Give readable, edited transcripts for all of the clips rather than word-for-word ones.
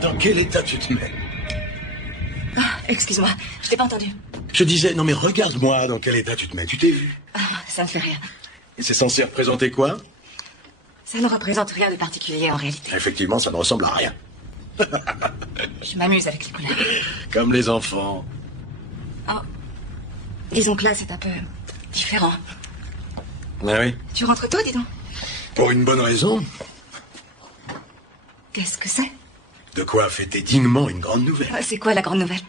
dans quel état tu te mets? Ah, excuse-moi, je t'ai pas entendu. Je disais, non mais regarde-moi dans quel état tu te mets, tu t'es vu? Ah, ça ne fait rien. Et c'est censé représenter quoi? Ça ne représente rien de particulier en réalité. Effectivement, ça ne ressemble à rien. Je m'amuse avec les couleurs. Comme les enfants. Oh, disons que là, c'est un peu différent. Ah oui? Tu rentres tôt, dis donc. Pour une bonne raison. Qu'est-ce que c'est? De quoi fêter dignement une grande nouvelle. C'est quoi la grande nouvelle?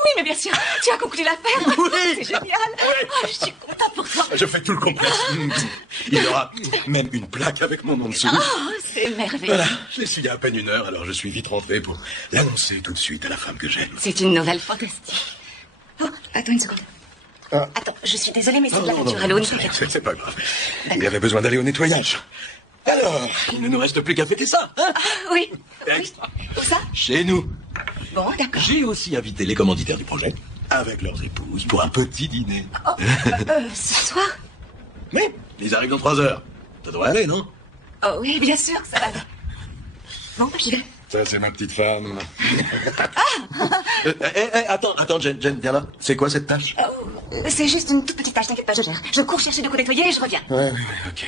Oui, mais bien sûr, tu as conclu l'affaire. Oui. C'est génial. Oh, je suis contente pour toi. Je fais tout le complexe. Il y aura même une plaque avec mon nom dessous. Oh, c'est merveilleux. Voilà, je l'ai su il y a à peine une heure, alors je suis vite rentré pour l'annoncer tout de suite à la femme que j'aime. C'est une nouvelle fantastique. Oh, attends une seconde. Ah. Attends, je suis désolée, mais c'est Oh, de la non, peinture non, à l'eau. non, c'est pas grave. Il y avait besoin d'aller au nettoyage. Alors, il ne nous reste plus qu'à fêter ça, hein? Oui, oui. Où ça? Chez nous. Bon, d'accord. J'ai aussi invité les commanditaires du projet, avec leurs épouses, pour un petit dîner. Oh, ce soir? Oui, ils arrivent dans 3 heures. Ça devrait aller, non? Oh oui, bien sûr, ça va. Bon, j'y vais. Ça, c'est ma petite femme. Attends, Jen, viens là. C'est quoi cette tâche? Oh, c'est juste une toute petite tâche, t'inquiète pas, je gère. Je cours chercher de quoi nettoyer et je reviens. Ouais, ok.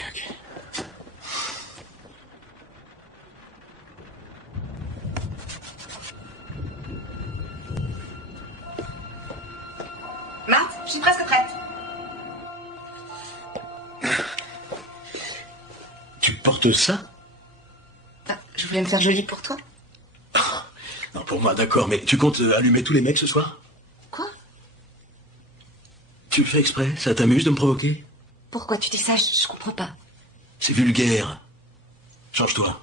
Marthe, je suis presque prête. Tu portes ça? Ah, je voulais me faire jolie pour toi. Non, pour moi, d'accord, mais tu comptes allumer tous les mecs ce soir? Quoi? Tu le fais exprès? Ça t'amuse de me provoquer? Pourquoi tu dis ça? Je comprends pas. C'est vulgaire. Change-toi.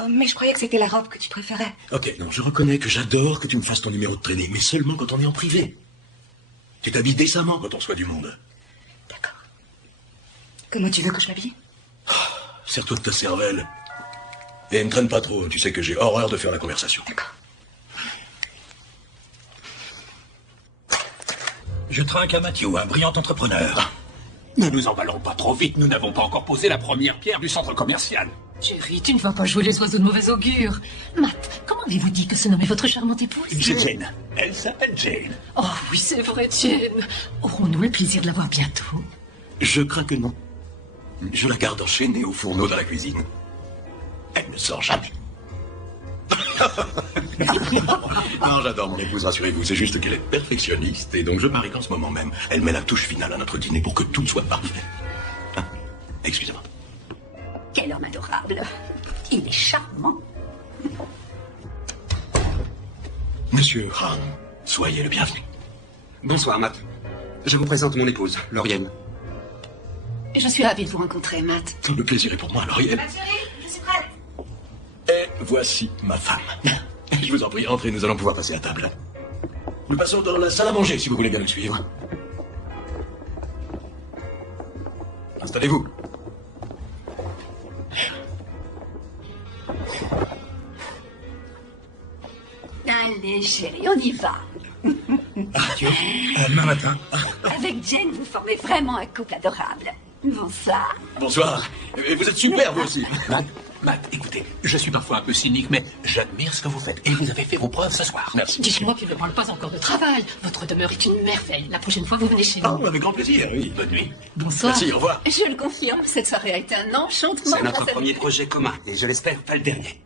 Oh, mais je croyais que c'était la robe que tu préférais. Ok, non, je reconnais que j'adore que tu me fasses ton numéro de traînée, mais seulement quand on est en privé. Tu t'habilles décemment quand on reçoit du monde. D'accord. Comment tu veux que je m'habille? Sers-toi de ta cervelle. Et ne traîne pas trop, tu sais que j'ai horreur de faire la conversation. D'accord. Je trinque à Matthew, un brillant entrepreneur. Ne nous emballons pas trop vite, nous n'avons pas encore posé la première pierre du centre commercial. Jerry, tu ne vas pas jouer les oiseaux de mauvais augure. Matt, comment avez-vous dit que se nommait votre charmante épouse? C'est Jane. Elle s'appelle Jane. Oh oui, c'est vrai, Jane. Aurons-nous le plaisir de la voir bientôt? Je crains que non. Je la garde enchaînée au fourneau dans la cuisine. Elle ne sort jamais. Non, j'adore mon épouse, rassurez-vous. C'est juste qu'elle est perfectionniste et donc je parie qu'en ce moment même, elle met la touche finale à notre dîner pour que tout soit parfait. Hein? Excusez-moi. Quel homme adorable. Il est charmant. Monsieur Hahn, soyez le bienvenu. Bonsoir, Matt. Je vous présente mon épouse, Lauriane. Je suis ravie de vous rencontrer, Matt. Le plaisir est pour moi, Lauriane. Chérie, je suis prête. Et voici ma femme. Je vous en prie, entrez, nous allons pouvoir passer à table. Nous passons dans la salle à manger, si vous voulez bien nous suivre. Installez-vous. Allez, chérie, on y va. Mathieu, demain matin. Avec Jane, vous formez vraiment un couple adorable. Bonsoir. Bonsoir. Et vous êtes super, vous aussi. Matt, écoutez, je suis parfois un peu cynique, mais j'admire ce que vous faites. Et vous avez fait vos preuves ce soir. Merci. Dites-moi qu'il ne parle pas encore de travail. Votre demeure est une merveille. La prochaine fois, vous venez chez nous. Oh, avec grand plaisir, oui. Bonne nuit. Bonsoir. Merci, au revoir. Je le confirme, cette soirée a été un enchantement. C'est notre grâce à premier vous. projet commun, et je l'espère pas le dernier.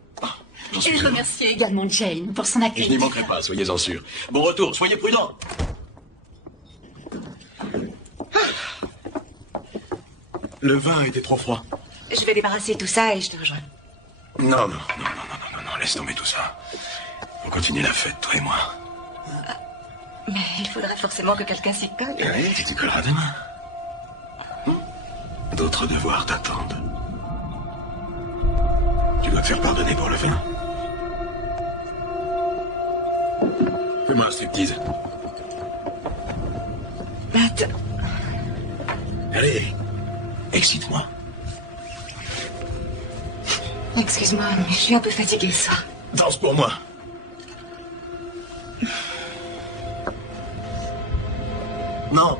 J'en suis Et je sûr. remercie également Jane pour son Et accueil. je n'y manquerai pas, soyez-en sûrs. Bon retour, soyez prudents. Le vin était trop froid. Je vais débarrasser tout ça et je te rejoins. Non, laisse tomber tout ça. On continue la fête, toi et moi. Mais il faudra forcément que quelqu'un s'y colle. Oui, tu t'y colleras demain. D'autres devoirs t'attendent. Tu dois te faire pardonner pour le vin. Fais-moi un striptease. Matt, Allez, excite-moi. excuse-moi, mais je suis un peu fatiguée ce soir. Danse pour moi. Non,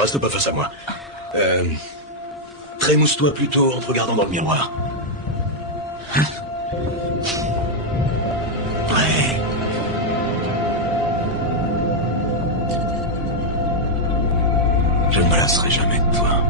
reste pas face à moi. Trémousse-toi plutôt en te regardant dans le miroir. Je ne me lasserai jamais de toi.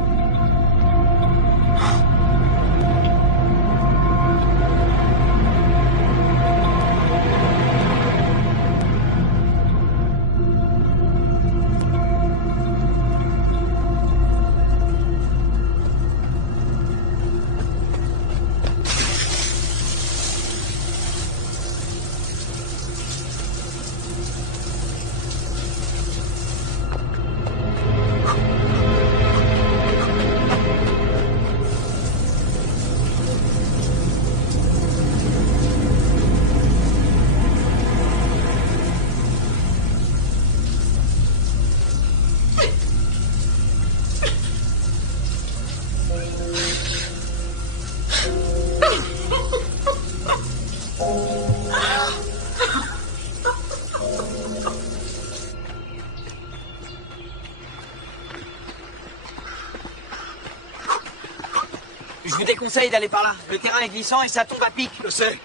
Je vous déconseille d'aller par là. Le terrain est glissant et ça tombe à pic. Je sais.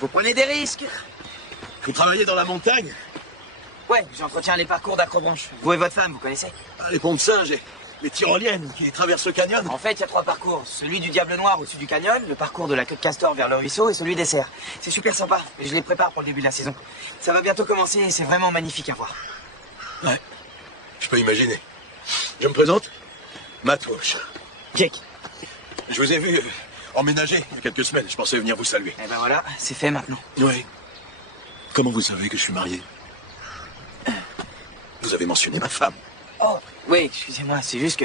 Vous prenez des risques. Vous travaillez dans la montagne? Ouais, j'entretiens les parcours d'acrobranche. Vous et votre femme, vous connaissez? Ah, les ponts de singes et les tyroliennes qui traversent le canyon. En fait, il y a 3 parcours. Celui du Diable Noir au-dessus du canyon, le parcours de la queue de castor vers le ruisseau et celui des cerfs. C'est super sympa. Je les prépare pour le début de la saison. Ça va bientôt commencer et c'est vraiment magnifique à voir. Ouais, je peux imaginer. Je me présente, Matt Walsh. Jake. Je vous ai vu emménager il y a quelques semaines. Je pensais venir vous saluer. Et ben voilà, c'est fait maintenant. Oui. Comment vous savez que je suis marié? Vous avez mentionné ma femme. Oh, oui, excusez-moi, c'est juste que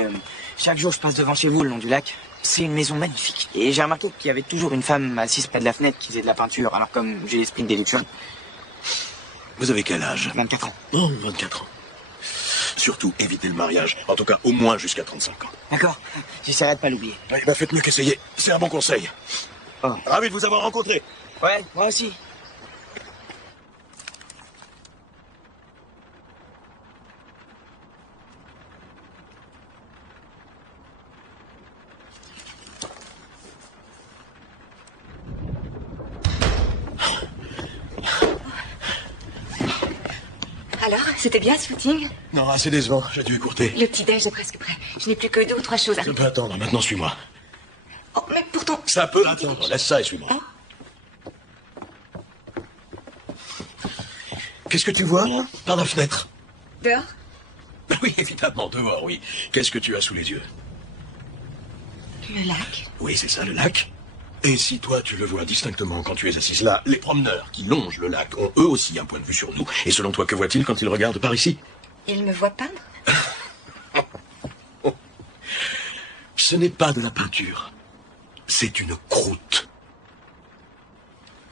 chaque jour je passe devant chez vous le long du lac. C'est une maison magnifique. Et j'ai remarqué qu'il y avait toujours une femme assise près de la fenêtre qui faisait de la peinture. Alors comme j'ai l'esprit de déduction. Vous avez quel âge? 24 ans. Oh, 24 ans. Surtout, évitez le mariage. En tout cas, au moins jusqu'à 35 ans. D'accord, j'essaierai de pas l'oublier. Eh ben, faites mieux qu'essayer. C'est un bon conseil. Oh. Ravi de vous avoir rencontré. Ouais, moi aussi. Alors, c'était bien ce footing? Non, assez décevant. J'ai dû écourter. Le petit-déj est presque prêt. Je n'ai plus que 2 ou 3 choses à... Ça peut attendre. Maintenant, suis-moi. Oh, mais pourtant... Ça peut attendre. Laisse ça et suis-moi. Qu'est-ce que tu vois, là? Par la fenêtre. Dehors? Oui, évidemment, dehors, oui. Qu'est-ce que tu as sous les yeux? Le lac. Oui, c'est ça, le lac. Et si toi, tu le vois distinctement quand tu es assise là, les promeneurs qui longent le lac ont eux aussi un point de vue sur nous. Et selon toi, que voient-ils quand ils regardent par ici? Il me voit peindre? Ce n'est pas de la peinture. C'est une croûte.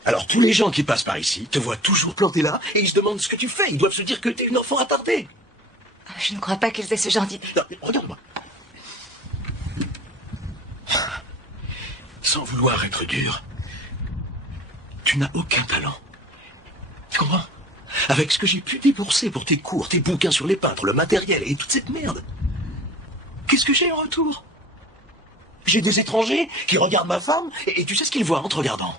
Alors tous les gens qui passent par ici te voient toujours planté là et ils se demandent ce que tu fais. Ils doivent se dire que t'es une enfant attardée. Je ne crois pas qu'ils aient ce genre d'idée. Non, mais regarde-moi. Sans vouloir être dur, tu n'as aucun talent. Tu comprends? Avec ce que j'ai pu débourser pour tes cours, tes bouquins sur les peintres, le matériel et toute cette merde. Qu'est-ce que j'ai en retour? J'ai des étrangers qui regardent ma femme et tu sais ce qu'ils voient en te regardant?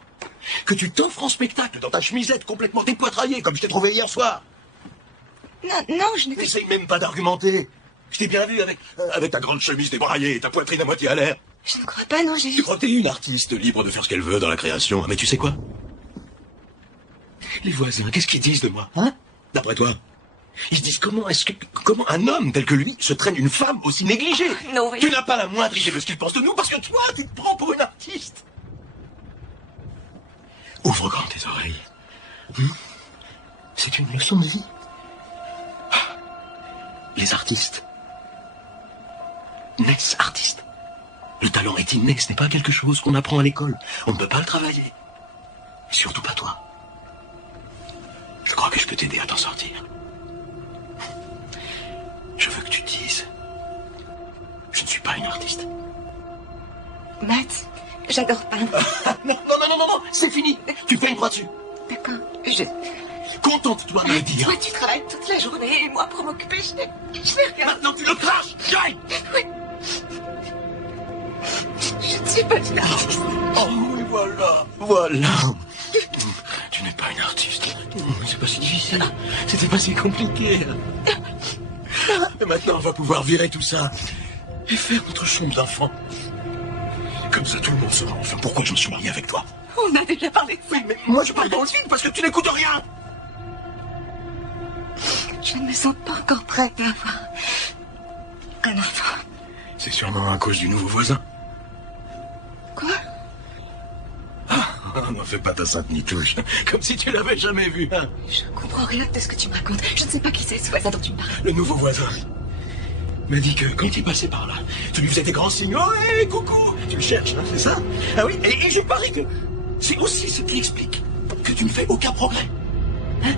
Que tu t'offres en spectacle dans ta chemisette complètement dépoitraillée comme je t'ai trouvé hier soir. Non, je ne... N'essaye même pas d'argumenter. Je t'ai bien vu avec ta grande chemise débraillée et ta poitrine à moitié à l'air. Je ne crois pas, non, j'ai... Tu crois que t'es une artiste libre de faire ce qu'elle veut dans la création. Mais tu sais quoi? Les voisins, qu'est-ce qu'ils disent de moi, hein? D'après toi? Ils se disent comment un homme tel que lui se traîne une femme aussi négligée? Non, oui. Tu n'as pas la moindre idée de ce qu'ils pensent de nous parce que toi, tu te prends pour une artiste. Ouvre grand tes oreilles. C'est une leçon de vie. Les artistes naissent artistes. Le talent est inné, ce n'est pas quelque chose qu'on apprend à l'école. On ne peut pas le travailler. Et surtout pas toi. Je crois que je peux t'aider à t'en sortir. Je veux que tu dises... Je ne suis pas une artiste. Matt, j'adore peindre. Non, c'est fini. Tu fais une croix dessus. D'accord, Contente-toi de me le dire. Toi, tu travailles toute la journée et moi, pour m'occuper, je n'ai rien. Maintenant, tu le craches. J'aille. Oui. Je ne suis pas une artiste. Oh, oui, voilà. Tu n'es pas une artiste. C'est pas si difficile. C'était pas si compliqué. Et Maintenant, on va pouvoir virer tout ça et faire notre chambre d'enfant. Comme ça, tout le monde saura enfin pourquoi je me suis marié avec toi. On a déjà parlé de ça. Oui, mais moi, je parle dans le vide parce que tu n'écoutes rien. Je ne me sens pas encore prête à avoir un enfant. C'est sûrement à cause du nouveau voisin. Quoi? N'en fais pas ta sainte ni touche. Comme si tu l'avais jamais vu, hein. Je comprends rien de ce que tu me racontes. Je ne sais pas qui c'est ce voisin dont tu me parles. Le nouveau voisin m'a dit que quand il passait par là, tu lui faisais des grands signes. Oh, hé, coucou. Tu le cherches, hein, c'est ça? Ah oui, et je parie que c'est aussi ce qui explique que tu ne fais aucun progrès. Hein?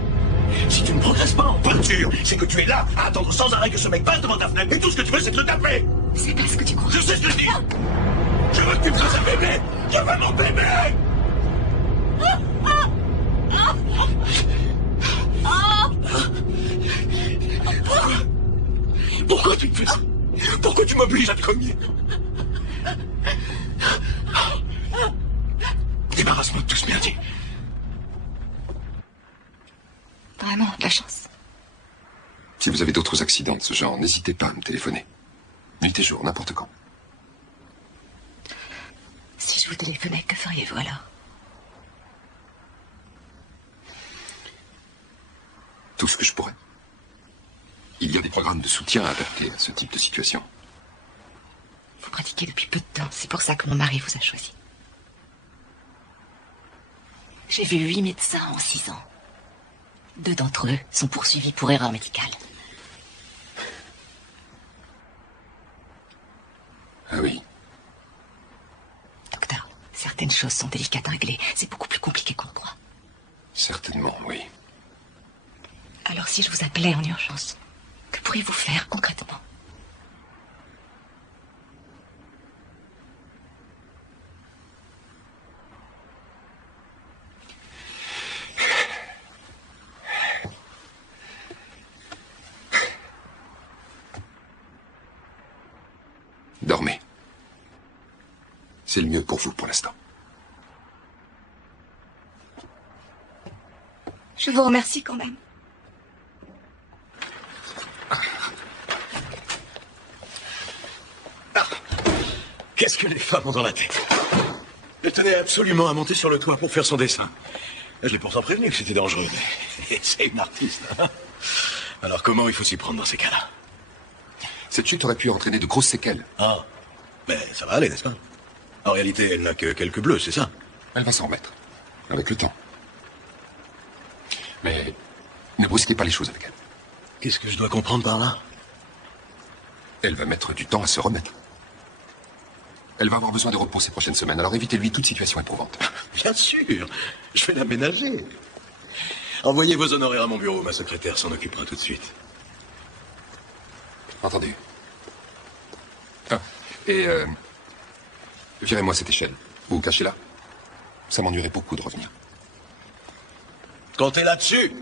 Si tu ne progresses pas en peinture, c'est que tu es là à attendre sans arrêt que ce mec passe devant ta fenêtre et tout ce que tu veux, c'est te le taper. C'est pas ce que tu crois. Je sais ce que je dis. Je veux que tu me fasses un bébé. Je veux mon bébé. Pourquoi tu me fais ça? Pourquoi tu m'obliges à te cogner? Débarrasse-moi de tout ce merdier. Vraiment, de la chance. Si vous avez d'autres accidents de ce genre, n'hésitez pas à me téléphoner. Nuit et jour, n'importe quand. Si je vous téléphonais, que feriez-vous alors? Tout ce que je pourrais. Il y a des programmes de soutien adaptés à ce type de situation. Vous pratiquez depuis peu de temps, c'est pour ça que mon mari vous a choisi. J'ai vu 8 médecins en 6 ans. 2 d'entre eux sont poursuivis pour erreur médicale. Ah oui. Docteur, certaines choses sont délicates à régler. C'est beaucoup plus compliqué qu'on le croit. Certainement, oui. Alors si je vous appelais en urgence, que pourriez-vous faire concrètement? Dormez. C'est le mieux pour vous pour l'instant. Je vous remercie quand même. Qu'est-ce que les femmes ont dans la tête? Elle tenait absolument à monter sur le toit pour faire son dessin. Je l'ai pourtant prévenu que c'était dangereux, mais c'est une artiste. Hein. Alors comment il faut s'y prendre dans ces cas-là? Cette chute aurait pu entraîner de grosses séquelles. Ah, mais ça va aller, n'est-ce pas? En réalité, elle n'a que quelques bleus, c'est ça? Elle va s'en remettre. Avec le temps. Mais ne brusquez pas les choses avec elle. Qu'est-ce que je dois comprendre par là? Elle va mettre du temps à se remettre. Elle va avoir besoin de repos ces prochaines semaines, alors évitez-lui toute situation éprouvante. Bien sûr, je vais l'aménager. Envoyez vos honoraires à mon bureau, ma secrétaire s'en occupera tout de suite. Entendu. Ah, et virez-moi cette échelle. Ou cachez-la. Ça m'ennuierait beaucoup de revenir. Comptez là-dessus.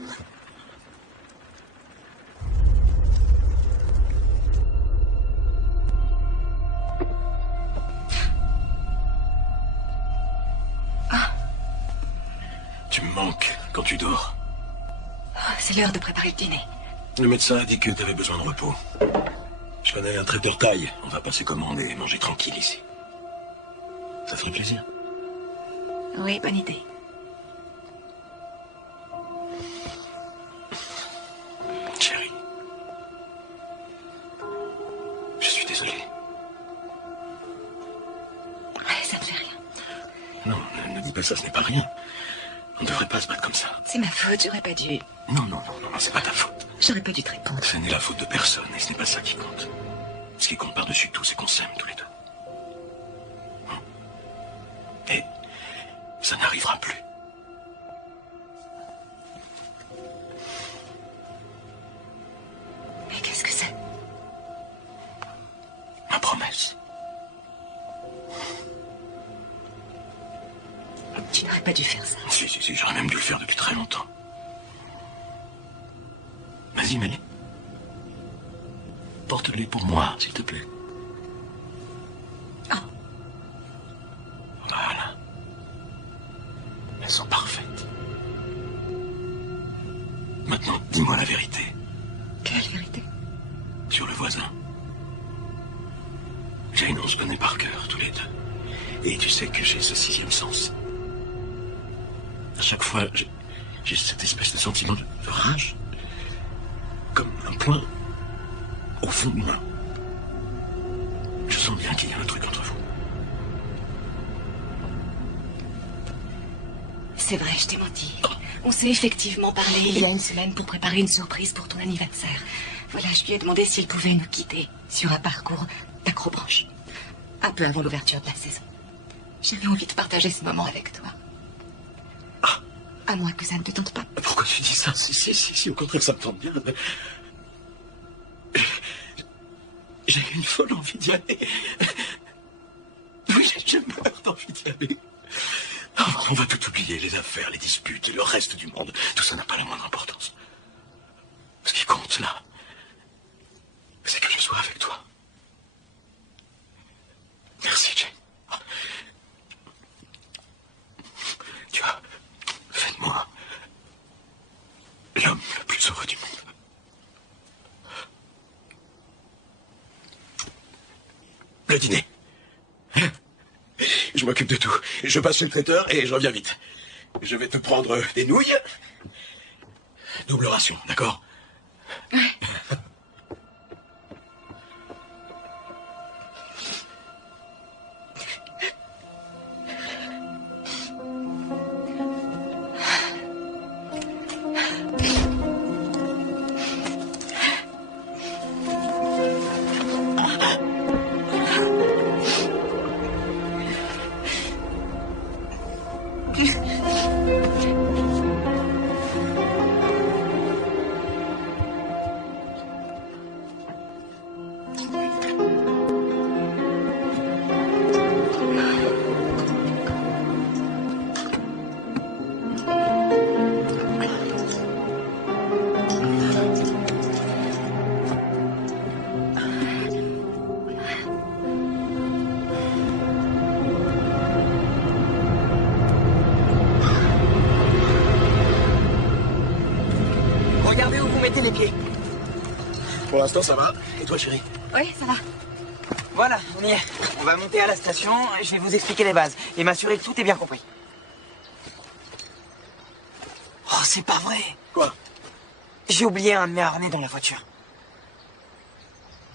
Tu me manques quand tu dors. C'est l'heure de préparer le dîner. Le médecin a dit que tu avais besoin de repos. Je connais un traiteur taille. On va passer commande et manger tranquille ici. Ça ferait plaisir. Oui, bonne idée. Chérie. Je suis désolé. Ouais, ça ne fait rien. Non, ne dis pas ça, ce n'est pas rien. On ne devrait pas se battre comme ça. C'est ma faute, j'aurais pas dû... Non, c'est pas ta faute. J'aurais pas dû te répondre. Ce n'est la faute de personne et ce n'est pas ça qui compte. Ce qui compte par-dessus tout, c'est qu'on s'aime tous les deux. Et ça n'arrivera plus. Mais qu'est-ce que c'est? Ma promesse. Tu n'aurais pas dû faire ça. Si, j'aurais même dû le faire depuis très longtemps. Vas-y, Mélie. Porte-les pour moi, s'il te plaît. Oh. Voilà. Elles sont parfaites. Maintenant, dis-moi la vérité. Quelle vérité? sur le voisin. Jane, on se connaît par cœur, tous les deux. Et tu sais que j'ai ce sixième sens. À chaque fois, j'ai cette espèce de sentiment de rage. Comme un point au fond de moi. Je sens bien qu'il y a un truc entre vous. C'est vrai, je t'ai menti. On s'est effectivement parlé il y a une semaine pour préparer une surprise pour ton anniversaire. Voilà, je lui ai demandé s'il pouvait nous quitter sur un parcours d'acrobranche. Un peu avant l'ouverture de la saison. J'avais envie de partager ce moment avec toi. Ah. À moins que ça ne te tente pas. Pourquoi tu dis ça? Si, au contraire, ça me tente bien. J'ai une folle envie d'y aller. Oui, j'ai peur d'envie d'y aller. On va tout oublier, les affaires, les disputes et le reste du monde. Tout ça n'a pas la moindre importance. Ce qui compte, là, c'est que je sois avec toi. Merci, Jane. Tu as fait de moi l'homme le plus heureux du monde. Le dîner. Je m'occupe de tout. Je passe chez le traiteur et je reviens vite. Je vais te prendre des nouilles. Double ration, d'accord? Regardez où vous mettez les pieds. Pour l'instant, ça va. Et toi, chérie? Oui, ça va. Voilà, on y est. On va monter à la station et je vais vous expliquer les bases et m'assurer que tout est bien compris. Oh, c'est pas vrai. Quoi? J'ai oublié un de mes harnais dans la voiture.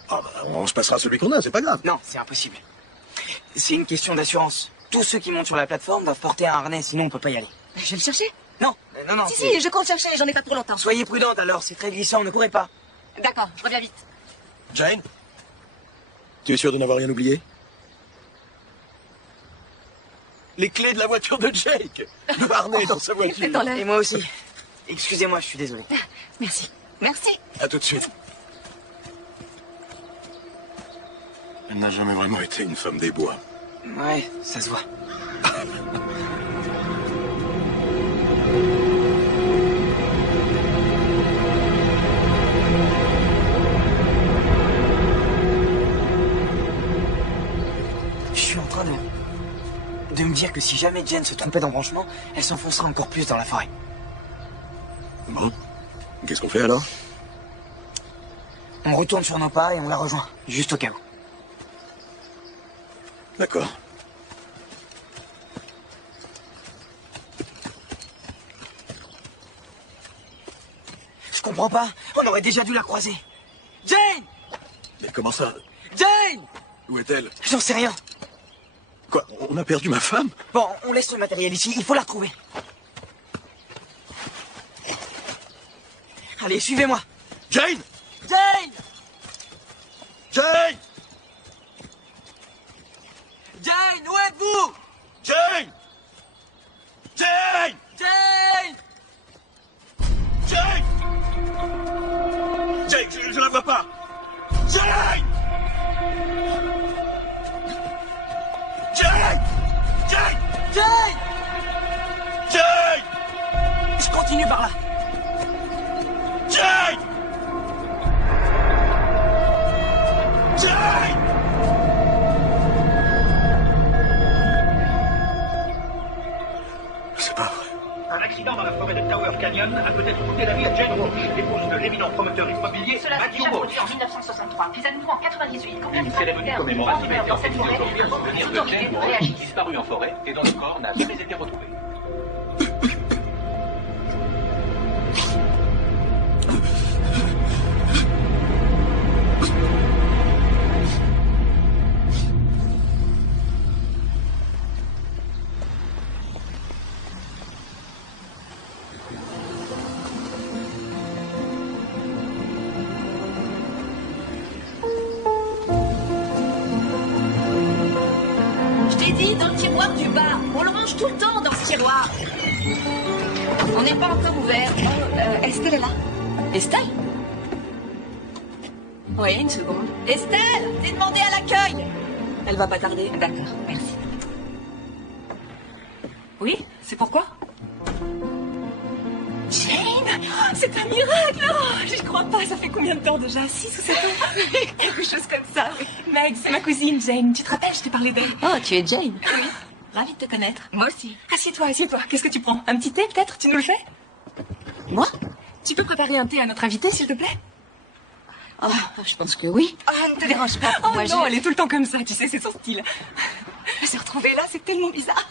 Ah, bah, on se passera celui qu'on a, c'est pas grave. Non, c'est impossible. C'est une question d'assurance. Tous ceux qui montent sur la plateforme doivent porter un harnais, sinon on peut pas y aller. Je vais le chercher. Non, non. Si, je compte chercher, j'en ai pas pour longtemps. Soyez prudente alors, c'est très glissant, ne courez pas. D'accord, je reviens vite. Jane? Tu es sûr de n'avoir rien oublié? Les clés de la voiture de Jake. Le harnais dans sa voiture. Dans la... Et moi aussi. Excusez-moi, je suis désolé. Merci. Merci. À tout de suite. Elle n'a jamais vraiment été une femme des bois. Ouais, ça se voit. Je suis en train de me dire que si jamais Jen se trompait d'embranchement, elle s'enfoncera encore plus dans la forêt. Bon. Qu'est-ce qu'on fait alors? On retourne sur nos pas et on la rejoint, juste au cas où. D'accord. Je comprends pas, on aurait déjà dû la croiser. Jane! Mais comment ça? Jane! Où est-elle? J'en sais rien. Quoi? On a perdu ma femme? Bon, on laisse le matériel ici, il faut la retrouver. Allez, suivez-moi. Jane! Jane! Jane! Jane, où êtes-vous? Jane! Jane! Jane! Jane! Jane, je la vois pas! Jane! Jane! Jane! Jane! Jane! Je continue par là. Jane! Jane! C'est pas vrai. Un accident dans la forêt de Tower Canyon a peut-être coûté la vie à Jane Roche, épouse de l'éminent promoteur immobilier Cela s'est Matthew déjà Roche. produit en 1963, puis à nouveau en 98. Combien Une de cérémonie temps commémorative a été dans cette organisée forêt aujourd'hui en souvenir de Jane Roche, disparue en forêt et dont le corps n'a jamais été retrouvé. Je t'ai dit, dans le tiroir du bas. On le range tout le temps dans ce tiroir. On n'est pas encore ouvert. Estelle est là. Estelle? Oui, une seconde. Estelle, t'es demandé à l'accueil. Elle va pas tarder. D'accord, merci. Oui, c'est pourquoi? Jane, c'est un miracle. Oh, j'y crois pas. Ça fait combien de temps déjà? 6 ou 7 ans? Quelque chose comme ça. Meg, c'est ma cousine Jane. Tu te rappelles, je t'ai parlé d'elle. Oh, tu es Jane. Oui. Ravie de te connaître. Moi aussi. Assieds-toi, assieds-toi. Qu'est-ce que tu prends? Un petit thé, peut-être? Tu nous le fais? Moi? Tu peux préparer un thé à notre invité, s'il te plaît? Oh, je pense que oui. Oh, ne te dérange pas. Oh, Moi, non, elle est tout le temps comme ça, tu sais, c'est son style. Se retrouver là, c'est tellement bizarre.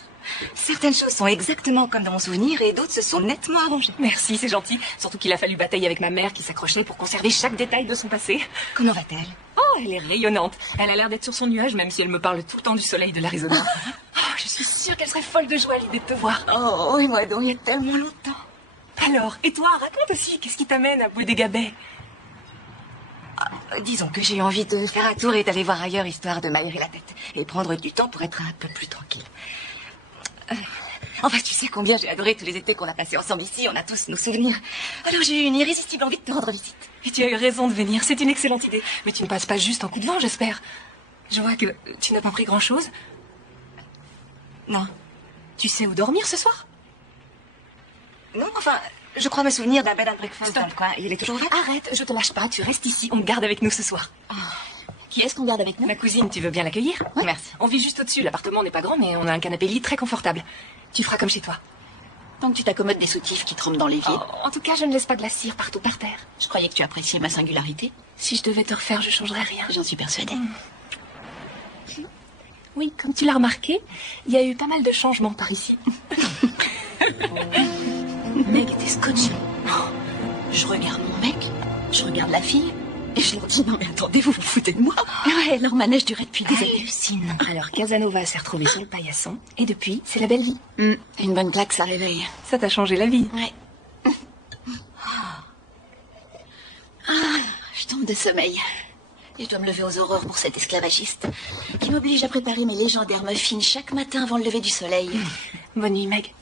Certaines choses sont exactement comme dans mon souvenir et d'autres se sont nettement arrangées. Merci, c'est gentil. Surtout qu'il a fallu batailler avec ma mère qui s'accrochait pour conserver chaque détail de son passé. Comment va-t-elle? Oh, elle est rayonnante. Elle a l'air d'être sur son nuage, même si elle me parle tout le temps du soleil de l'Arizona. Oh, je suis sûre qu'elle serait folle de joie à l'idée de te voir. Oh, et moi donc, il y a tellement longtemps. Alors, et toi, raconte aussi, qu'est-ce qui t'amène à Bois-des-Gabets? Disons que j'ai eu envie de faire un tour et d'aller voir ailleurs, histoire de m'aérer la tête. Et prendre du temps pour être un peu plus tranquille. Enfin, tu sais combien j'ai adoré tous les étés qu'on a passés ensemble ici. On a tous nos souvenirs. Alors j'ai eu une irrésistible envie de te rendre visite. Et tu as eu raison de venir, c'est une excellente idée. Mais tu ne passes pas juste un coup de vent, j'espère. Je vois que tu n'as pas pris grand-chose. Non. Tu sais où dormir ce soir? Non, enfin, je crois me souvenir d'un bed and breakfast Stop. dans le coin. Il est toujours ouvert? Arrête, je te lâche pas, tu restes ici, on te garde avec nous ce soir. Qui est-ce qu'on garde avec nous? Ma cousine, tu veux bien l'accueillir? Oui, merci. On vit juste au-dessus, l'appartement n'est pas grand, mais on a un canapé-lit très confortable. Tu feras comme chez toi. Tant que tu t'accommodes des soutifs qui trempent dans les Oh, vides. en tout cas, je ne laisse pas de la cire partout par terre. Je croyais que tu appréciais ma singularité. Si je devais te refaire, je changerais rien. J'en suis persuadée. Oui, comme tu l'as remarqué, il y a eu pas mal de changements par ici. Meg était scotché. Je regarde mon mec, je regarde la fille, et je leur dis, non mais attendez, vous vous foutez de moi? Ouais, leur manège durait depuis des années. Hallucine. Alors, Casanova s'est retrouvé sur le paillasson, et depuis, c'est la belle vie. Une bonne claque, ça réveille. Ça t'a changé la vie. Ouais. Je tombe de sommeil. Et je dois me lever aux aurores pour cet esclavagiste qui m'oblige à préparer mes légendaires muffins chaque matin avant le lever du soleil. Bonne nuit, Meg.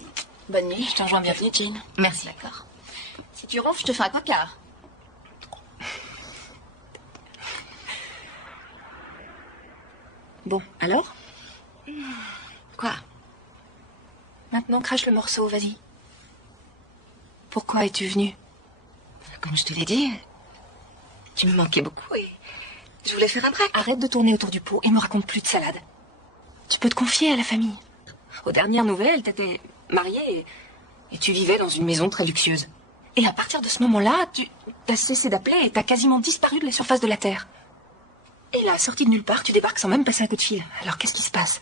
Bonne nuit. Je te rejoins bientôt. Jane. Merci. D'accord. Si tu ronfles, je te fais un cancard. Bon, alors? Quoi? Maintenant, crache le morceau, vas-y. Pourquoi es-tu venu? Comme je te l'ai dit, tu me manquais beaucoup et je voulais faire un break. Arrête de tourner autour du pot et me raconte plus de salade. Tu peux te confier à la famille. Aux dernières nouvelles, t'étais mariée et tu vivais dans une maison très luxueuse. Et à partir de ce moment-là, tu t'as cessé d'appeler et t'as quasiment disparu de la surface de la Terre. Et là, sorti de nulle part, tu débarques sans même passer un coup de fil. Alors qu'est-ce qui se passe?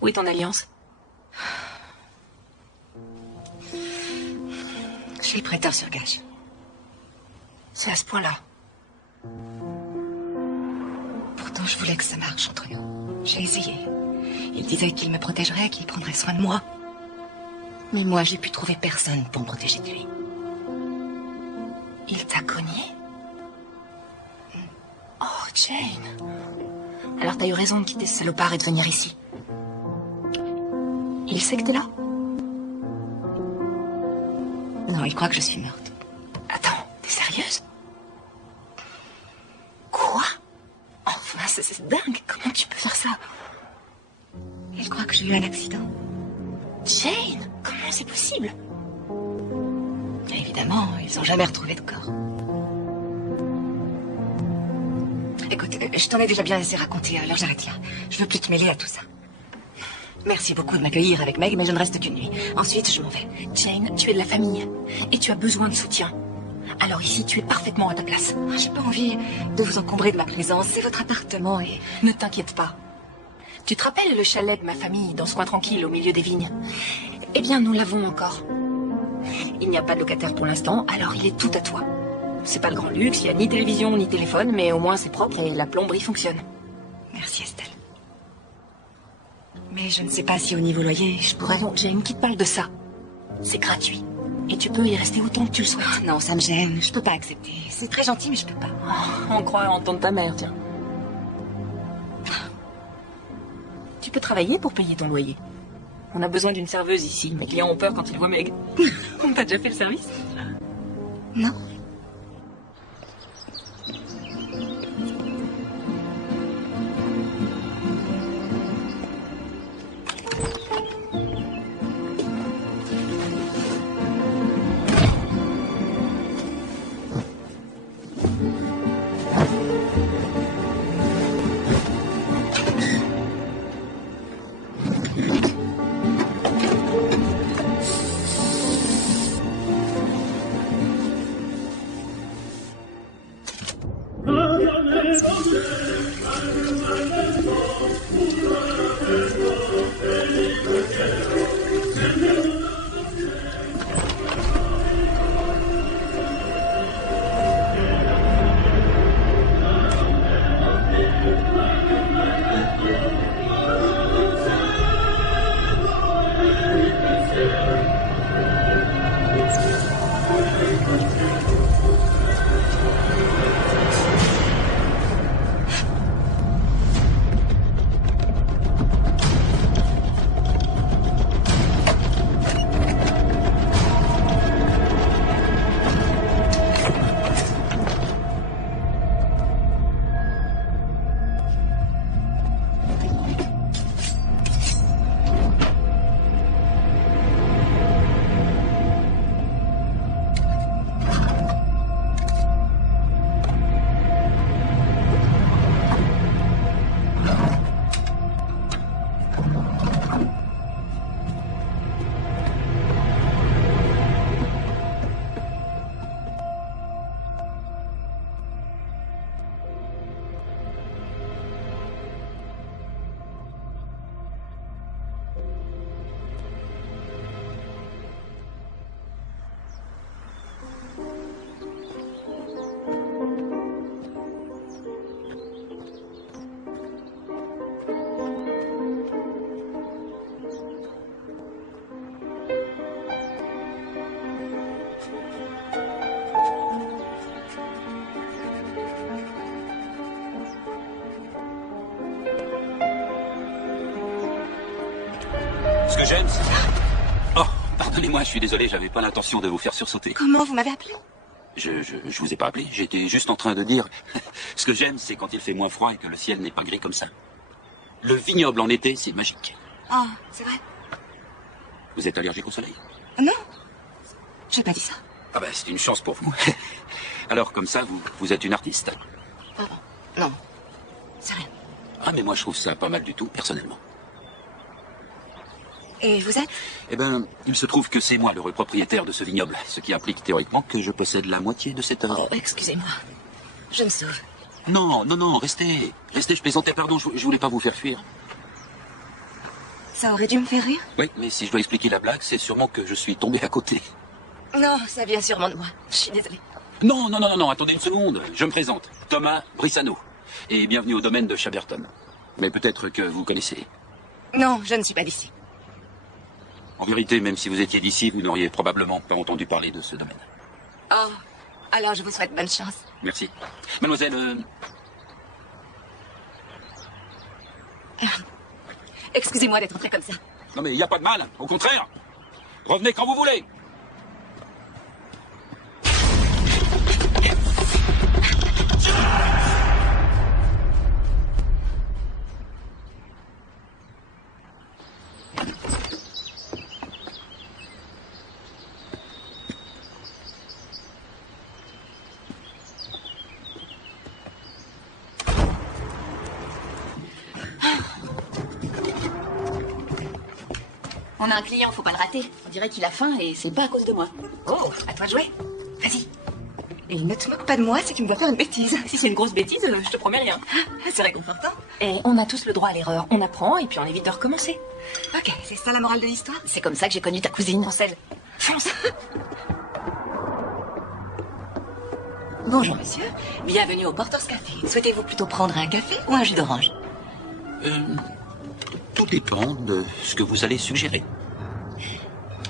Où est ton alliance? Je suis prêteur sur gage. C'est à ce point-là. Pourtant, je voulais que ça marche entre nous. J'ai essayé. Il disait qu'il me protégerait, qu'il prendrait soin de moi. Mais moi, j'ai pu trouver personne pour me protéger de lui. Il t'a cogné? Oh, Jane. Alors t'as eu raison de quitter ce salopard et de venir ici. Il sait que t'es là? Non, il croit que je suis morte. Attends, t'es sérieuse? Quoi? Enfin, c'est dingue. Comment tu peux faire ça? Il croit que j'ai eu un accident. Jane, comment c'est possible? Évidemment, ils n'ont jamais retrouvé de corps. Écoute, je t'en ai déjà bien assez raconté, alors j'arrête là. Je veux plus te mêler à tout ça. Merci beaucoup de m'accueillir avec Meg, mais je ne reste qu'une nuit. Ensuite, je m'en vais. Jane, tu es de la famille. Et tu as besoin de soutien. Alors ici, tu es parfaitement à ta place. J'ai pas envie de vous encombrer de ma présence. C'est votre appartement et... Ne t'inquiète pas. Tu te rappelles le chalet de ma famille, dans ce coin tranquille, au milieu des vignes? Eh bien, nous l'avons encore. Il n'y a pas de locataire pour l'instant, alors il est tout à toi. C'est pas le grand luxe, il n'y a ni télévision, ni téléphone, mais au moins c'est propre et la plomberie fonctionne. Merci, Estelle. Mais je ne sais pas si au niveau loyer, je pourrais... Voyons, Jane, qui te parle de ça? C'est gratuit. Et tu peux y rester autant que tu le souhaites. Oh, non, ça me gêne. Je peux pas accepter. C'est très gentil, mais je peux pas. Oh, on croit entendre ta mère, tiens. Tu peux travailler pour payer ton loyer. On a besoin d'une serveuse ici. Mes clients ont peur quand ils voient Meg. T'as déjà fait le service? Non. Ce que j'aime, c'est... Oh, pardonnez-moi, je suis désolé, j'avais pas l'intention de vous faire sursauter. Comment vous m'avez appelé? Je vous ai pas appelé, j'étais juste en train de dire... Ce que j'aime, c'est quand il fait moins froid et que le ciel n'est pas gris comme ça. Le vignoble en été, c'est magique. Oh, c'est vrai? Vous êtes allergique au soleil? Non. Je n'ai pas dit ça. Ah ben, c'est une chance pour vous. Alors, comme ça, vous êtes une artiste? Pardon. Non. C'est rien. Ah, mais moi, je trouve ça pas mal du tout, personnellement. Et vous êtes? Eh ben, il se trouve que c'est moi l'heureux propriétaire de ce vignoble, ce qui implique théoriquement que je possède la moitié de cette œuvre. Oh, excusez-moi. Je me sauve. Non, non, non, restez. Restez, je plaisantais, pardon, je voulais pas vous faire fuir. Ça aurait dû me faire rire? Oui, mais si je dois expliquer la blague, c'est sûrement que je suis tombé à côté. Non, ça vient sûrement de moi. Je suis désolée. Non, non, non, non, non, attendez une seconde. Je me présente. Thomas Brissano. Et bienvenue au domaine de Chaberton. Mais peut-être que vous connaissez. Non, je ne suis pas d'ici. En vérité, même si vous étiez d'ici, vous n'auriez probablement pas entendu parler de ce domaine. Oh, alors je vous souhaite bonne chance. Merci. Mademoiselle... Excusez-moi d'être entrée comme ça. Non mais il n'y a pas de mal, au contraire. Revenez quand vous voulez. On a un client, faut pas le rater. On dirait qu'il a faim et c'est pas à cause de moi. Oh, à toi de jouer. Vas-y. Et ne te moque pas de moi, c'est qu'il me voit faire une bêtise. Si c'est une grosse bêtise, je te promets rien. Ah, c'est réconfortant. Et on a tous le droit à l'erreur. On apprend et puis on évite de recommencer. Ok, c'est ça la morale de l'histoire? C'est comme ça que j'ai connu ta cousine. Ancel, fonce. Bonjour monsieur, bienvenue au Porter's Café. Souhaitez-vous plutôt prendre un café ou un jus d'orange? Tout dépend de ce que vous allez suggérer.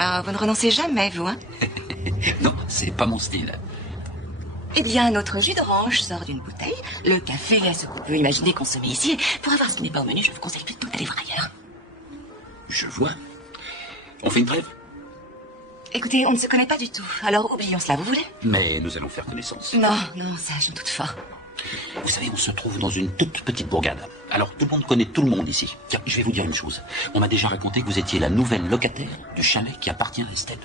Ah, vous ne renoncez jamais, vous, hein? Non, c'est pas mon style. Eh bien, notre jus d'orange sort d'une bouteille. Le café est ce qu'on peut imaginer consommer ici. Pour avoir ce qui n'est pas au menu, je vous conseille plutôt d'aller voir ailleurs. Je vois. On fait une trêve? Écoutez, on ne se connaît pas du tout. Alors oublions cela, vous voulez? Mais nous allons faire connaissance. Non, non, ça, j'en doute fort. Vous savez, on se trouve dans une toute petite bourgade. Alors, tout le monde connaît tout le monde ici. Tiens, je vais vous dire une chose. On m'a déjà raconté que vous étiez la nouvelle locataire du chalet qui appartient à Estelle.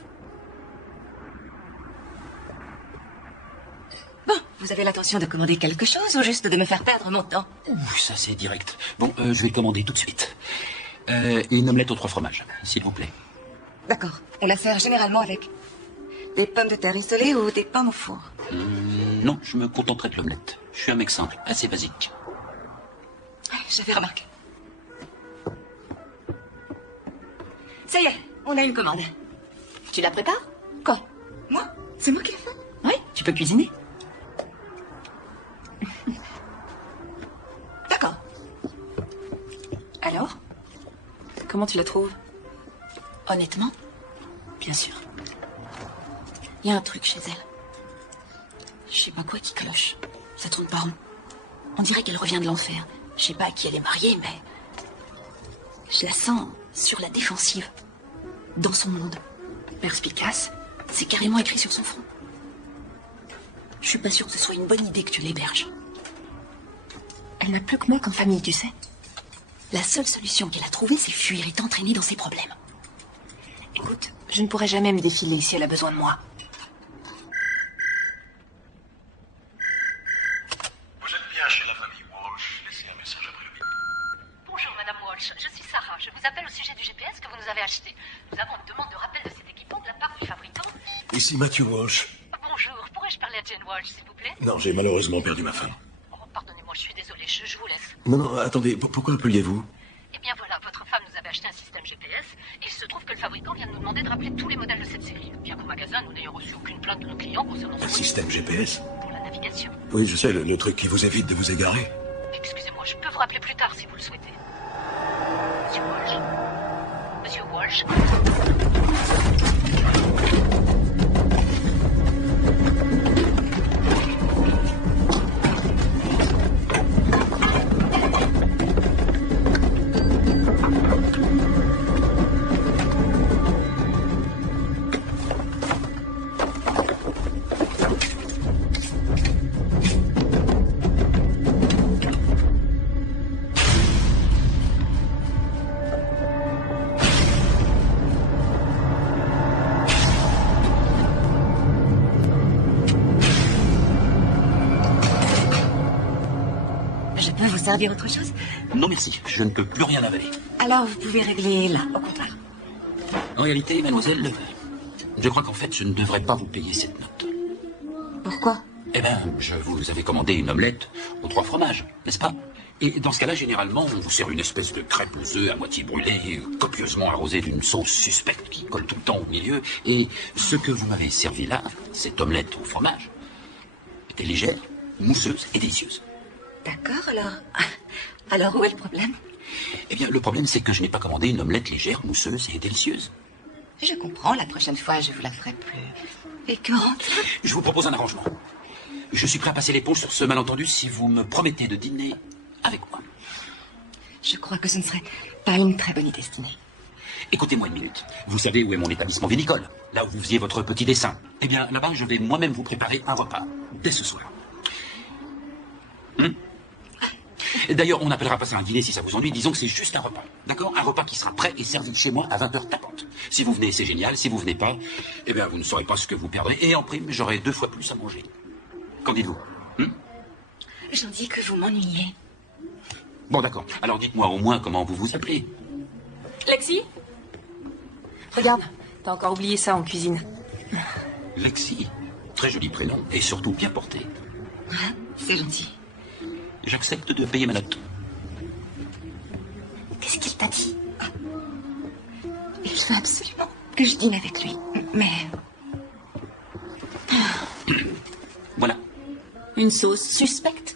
Bon, vous avez l'intention de commander quelque chose ou juste de me faire perdre mon temps? Ouh, ça c'est direct. Bon, je vais commander tout de suite. Une omelette aux 3 fromages, s'il vous plaît. D'accord. On la sert généralement avec des pommes de terre isolées ou des pommes au four. Non, je me contenterai de l'omelette. Je suis un mec simple, assez basique. J'avais remarqué. Ça y est, on a une commande. Tu la prépares? Quoi? Moi? C'est moi qui l'ai fait? Oui, tu peux cuisiner. D'accord. Alors? Comment tu la trouves? Honnêtement, bien sûr. Il y a un truc chez elle. Je sais pas quoi qui cloche. Ça tourne pas rond. On dirait qu'elle revient de l'enfer. Je sais pas à qui elle est mariée, mais... je la sens sur la défensive. Dans son monde. Perspicace. C'est carrément écrit sur son front. Je suis pas sûre que ce soit une bonne idée que tu l'héberges. Elle n'a plus que moi comme famille, tu sais. La seule solution qu'elle a trouvée, c'est fuir et t'entraîner dans ses problèmes. Écoute, je ne pourrai jamais me défiler si elle a besoin de moi. Vous êtes bien chez la famille Walsh. Laissez un message après le bip. Bonjour Madame Walsh, je suis Sarah. Je vous appelle au sujet du GPS que vous nous avez acheté. Nous avons une demande de rappel de cet équipement de la part du fabricant. Ici Matthew Walsh. Bonjour, pourrais-je parler à Jane Walsh, s'il vous plaît? Non, j'ai malheureusement perdu ma femme. Oh, pardonnez-moi, je suis désolée, je vous laisse. Non, non, attendez, pourquoi appeliez-vous? Eh bien voilà, votre femme nous avait acheté un système GPS et il se trouve que le fabricant vient de nous demander de rappeler tous les modèles de cette série. Bien qu'au magasin, nous n'ayons reçu aucune plainte de nos clients concernant Un ce système GPS? pour la navigation. Oui, je sais, le truc qui vous évite de vous égarer. Excusez-moi, je peux vous rappeler plus tard si vous le souhaitez. Monsieur Walsh. Monsieur Walsh. Je peux vous servir autre chose? Non merci, je ne peux plus rien avaler. Alors, vous pouvez régler là, au comptoir. En réalité, mademoiselle, je crois qu'en fait, je ne devrais pas vous payer cette note. Pourquoi? Eh bien, je vous avais commandé une omelette aux 3 fromages, n'est-ce pas? Et dans ce cas-là, généralement, on vous sert une espèce de crêpe aux œufs à moitié brûlée, copieusement arrosée d'une sauce suspecte qui colle tout le temps au milieu. Et ce que vous m'avez servi là, cette omelette au fromage, était légère, mousseuse et délicieuse. D'accord, alors... Alors, où est le problème? Eh bien, le problème, c'est que je n'ai pas commandé une omelette légère, mousseuse et délicieuse. Je comprends, la prochaine fois, je vous la ferai plus écœurante. Je vous propose un arrangement. Je suis prêt à passer l'éponge sur ce malentendu si vous me promettez de dîner avec moi. Je crois que ce ne serait pas une très bonne idée, Stiné. Écoutez-moi une minute. Vous savez où est mon établissement vinicole? Là où vous faisiez votre petit dessin. Eh bien, là-bas, je vais moi-même vous préparer un repas. Dès ce soir. D'ailleurs, on n'appellera pas ça un dîner si ça vous ennuie. Disons que c'est juste un repas. D'accord? Un repas qui sera prêt et servi chez moi à 20h tapante. Si vous venez, c'est génial. Si vous venez pas, eh bien, vous ne saurez pas ce que vous perdrez. Et en prime, j'aurai 2 fois plus à manger. Qu'en dites-vous? J'en dis que vous m'ennuyez. Bon, d'accord. Alors dites-moi au moins comment vous vous appelez. Lexi? Regarde, t'as encore oublié ça en cuisine. Lexi, très joli prénom et surtout bien porté. Ah, c'est gentil. J'accepte de payer ma note. Qu'est-ce qu'il t'a dit? Il veut absolument que je dîne avec lui. Mais... Voilà. Une sauce suspecte.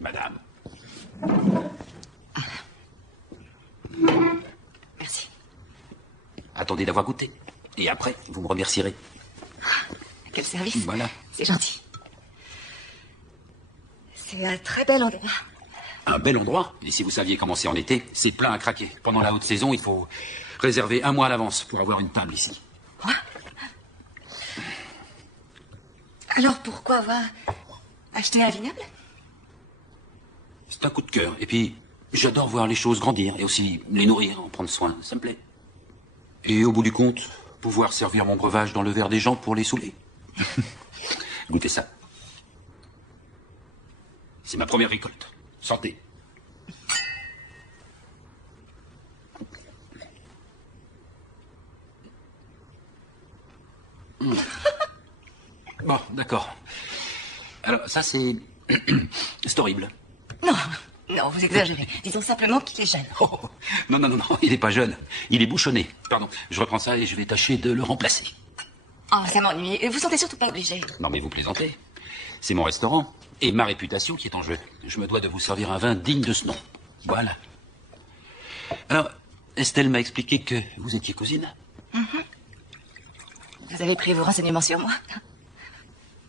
Madame. Merci. Attendez d'avoir goûté. Et après, vous me remercierez. Quel service. Voilà. C'est gentil. C'est un très bel endroit. Un bel endroit. Et si vous saviez comment c'est en été, c'est plein à craquer. Pendant la haute saison, il faut réserver 1 mois à l'avance pour avoir une table ici. Quoi? Alors pourquoi avoir acheté un vignoble? C'est un coup de cœur. Et puis, j'adore voir les choses grandir et aussi les nourrir, en prendre soin. Ça me plaît. Et au bout du compte, pouvoir servir mon breuvage dans le verre des gens pour les saouler. Goûtez ça. C'est ma première récolte. Santé. Bon, d'accord. Alors, ça, c'est... c'est horrible. Non, non, vous exagérez. Disons simplement qu'il est jeune. Oh, non, non, non, non, il n'est pas jeune. Il est bouchonné. Pardon, je reprends ça et je vais tâcher de le remplacer. Oh, ça m'ennuie. Vous sentez surtout pas obligé. Non, mais vous plaisantez. C'est mon restaurant et ma réputation qui est en jeu. Je me dois de vous servir un vin digne de ce nom. Voilà. Alors, Estelle m'a expliqué que vous étiez cousine. Mm-hmm. Vous avez pris vos renseignements sur moi?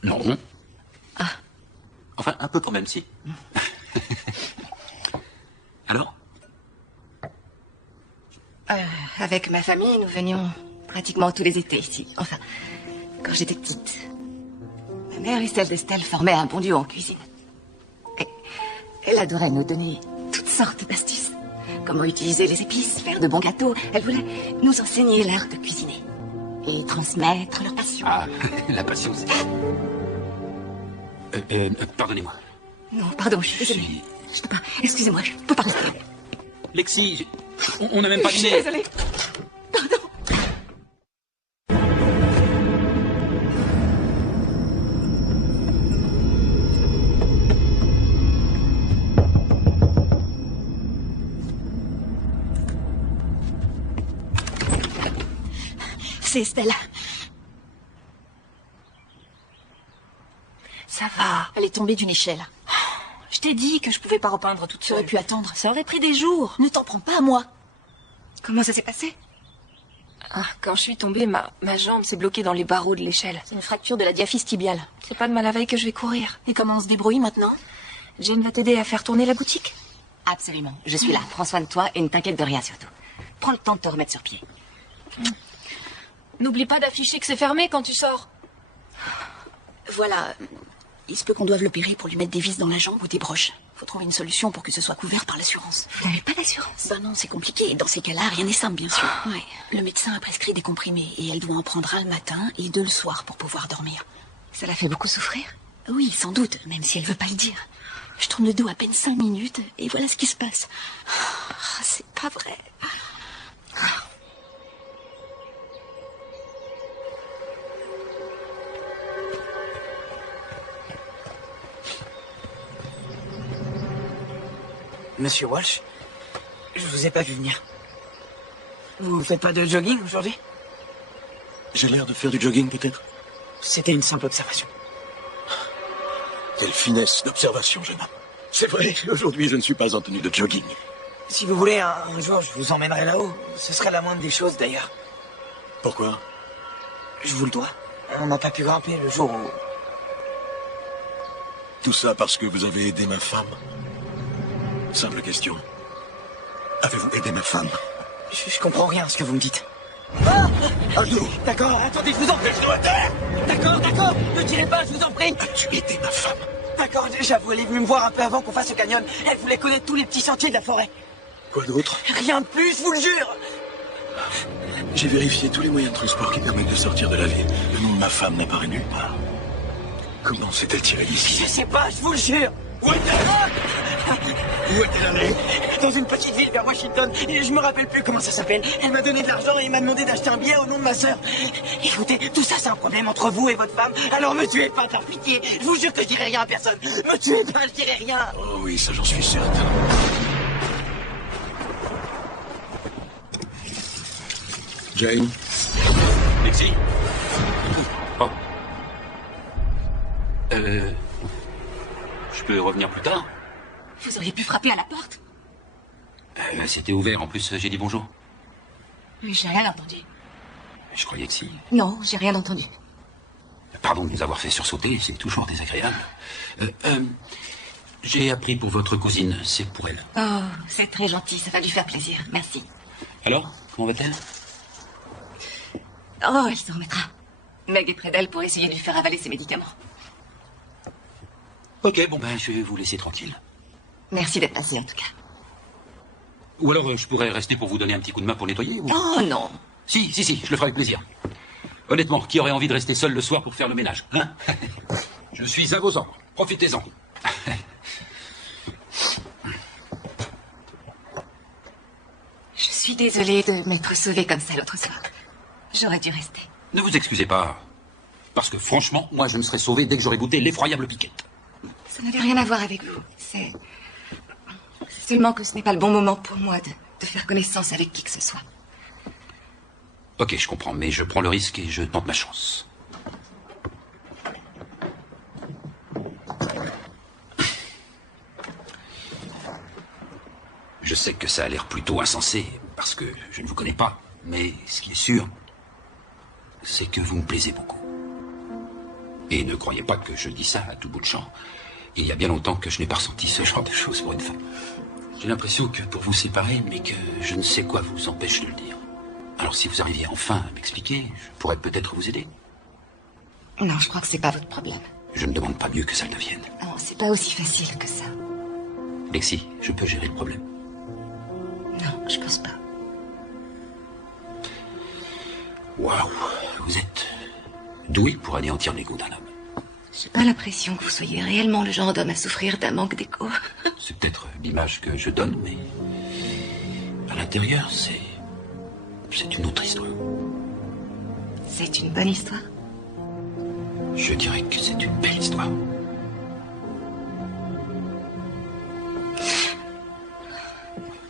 Non. Ah. Enfin, un peu quand même, si. Alors? Avec ma famille, nous venions pratiquement tous les étés ici. Enfin, quand j'étais petite. Ma mère et celle d'Estelle formaient un bon duo en cuisine. Et elle adorait nous donner toutes sortes d'astuces. Comment utiliser les épices, faire de bons gâteaux. Elle voulait nous enseigner l'art de cuisiner. Et transmettre leur passion. Ah, la passion, c'est... pardonnez-moi. Non, pardon, je suis désolée. Je peux pas. Excusez-moi, je peux pas rester. Lexi, on n'a même pas Je suis dîné. désolée. Pardon. C'est Estelle. Ça va. Elle est tombée d'une échelle. Je t'ai dit que je pouvais pas repeindre toute Tu seule. aurais pu attendre. Ça aurait pris des jours. Ne t'en prends pas à moi. Comment ça s'est passé? Ah, quand je suis tombée, ma jambe s'est bloquée dans les barreaux de l'échelle. C'est une fracture de la diaphyse tibiale. C'est pas de mal la veille que je vais courir. Et comment on se débrouille maintenant? Jane va t'aider à faire tourner la boutique. Absolument. Je suis là. Prends soin de toi et ne t'inquiète de rien surtout. Prends le temps de te remettre sur pied. N'oublie pas d'afficher que c'est fermé quand tu sors. Voilà. Il se peut qu'on doive l'opérer pour lui mettre des vis dans la jambe ou des broches. Faut trouver une solution pour que ce soit couvert par l'assurance. Vous n'avez pas d'assurance? Ben non, c'est compliqué. Dans ces cas-là, rien n'est simple, bien sûr. Ouais. Le médecin a prescrit des comprimés et elle doit en prendre un le matin et 2 le soir pour pouvoir dormir. Ça la fait beaucoup souffrir? Oui, sans doute, même si elle veut pas le dire. Je tourne le dos à peine 5 minutes et voilà ce qui se passe. Ah, c'est pas vrai. Monsieur Walsh, je vous ai pas vu venir. Vous faites pas de jogging aujourd'hui? J'ai l'air de faire du jogging, peut-être? C'était une simple observation. Quelle finesse d'observation, jeune homme. C'est vrai, aujourd'hui, je ne suis pas en tenue de jogging. Si vous voulez, un jour, je vous emmènerai là-haut. Ce serait la moindre des choses, d'ailleurs. Pourquoi? Je vous le dois. On n'a pas pu grimper le jour où... Tout ça parce que vous avez aidé ma femme? Simple question. Avez-vous aidé ma femme? Je comprends rien à ce que vous me dites. Aldo! D'accord, attendez, je vous en prie, je dois taire. D'accord, ne tirez pas, je vous en prie. As-tu aidé ma femme? D'accord, j'avoue, elle est venue me voir un peu avant qu'on fasse le canyon. Elle voulait connaître tous les petits sentiers de la forêt. Quoi d'autre? Rien de plus, je vous le jure. J'ai vérifié tous les moyens de transport qui permettent de sortir de la ville. Le nom de ma femme n'apparaît nulle part. Comment s'est-elle tirée d'ici? Je sais pas, je vous le jure. Où est-elle allée? Dans une petite ville vers Washington. Et je me rappelle plus comment ça s'appelle. Elle m'a donné de l'argent et m'a demandé d'acheter un billet au nom de ma sœur. Écoutez, tout ça c'est un problème entre vous et votre femme. Alors me tuez pas, par pitié. Je vous jure que je dirai rien à personne. Me tuez pas, je dirai rien. Oh oui, ça j'en suis certain. Jane? Lexi? Oh. Je peux revenir plus tard? Vous auriez pu frapper à la porte. C'était ouvert, en plus j'ai dit bonjour. Mais j'ai rien entendu. Je croyais que si. Non, j'ai rien entendu. Pardon de nous avoir fait sursauter, c'est toujours désagréable. J'ai appris pour votre cousine, c'est pour elle. Oh, c'est très gentil, ça va lui faire plaisir, merci. Alors, comment va-t-elle? Oh, elle s'en remettra. Meg est près d'elle pour essayer de lui faire avaler ses médicaments. Ok, bon ben, je vais vous laisser tranquille. Merci d'être passé, en tout cas. Ou alors, je pourrais rester pour vous donner un petit coup de main pour nettoyer ou... Oh, non. Si, je le ferai avec plaisir. Honnêtement, qui aurait envie de rester seul le soir pour faire le ménage, hein? Je suis à vos ordres. Profitez-en. Je suis désolée de m'être sauvée comme ça l'autre soir. J'aurais dû rester. Ne vous excusez pas. Parce que franchement, moi, je me serais sauvé dès que j'aurais goûté l'effroyable piquette. Ça n'avait rien à voir avec vous. C'est seulement que ce n'est pas le bon moment pour moi de faire connaissance avec qui que ce soit. Ok, je comprends, mais je prends le risque et je tente ma chance. Je sais que ça a l'air plutôt insensé, parce que je ne vous connais pas, mais ce qui est sûr, c'est que vous me plaisez beaucoup. Et ne croyez pas que je dis ça à tout bout de champ. Il y a bien longtemps que je n'ai pas ressenti ce genre de choses pour une femme. J'ai l'impression que pour vous séparer, mais que je ne sais quoi vous empêche de le dire. Alors si vous arriviez enfin à m'expliquer, je pourrais peut-être vous aider. Non, je crois que c'est pas votre problème. Je ne demande pas mieux que ça le devienne. Non, c'est pas aussi facile que ça. Lexi, je peux gérer le problème. Non, je pense pas. Waouh, vous êtes doué pour anéantir l'ego d'un homme. J'ai pas l'impression que vous soyez réellement le genre d'homme à souffrir d'un manque d'écho. C'est peut-être l'image que je donne, mais à l'intérieur, c'est une autre histoire. C'est une bonne histoire. Je dirais que c'est une belle histoire.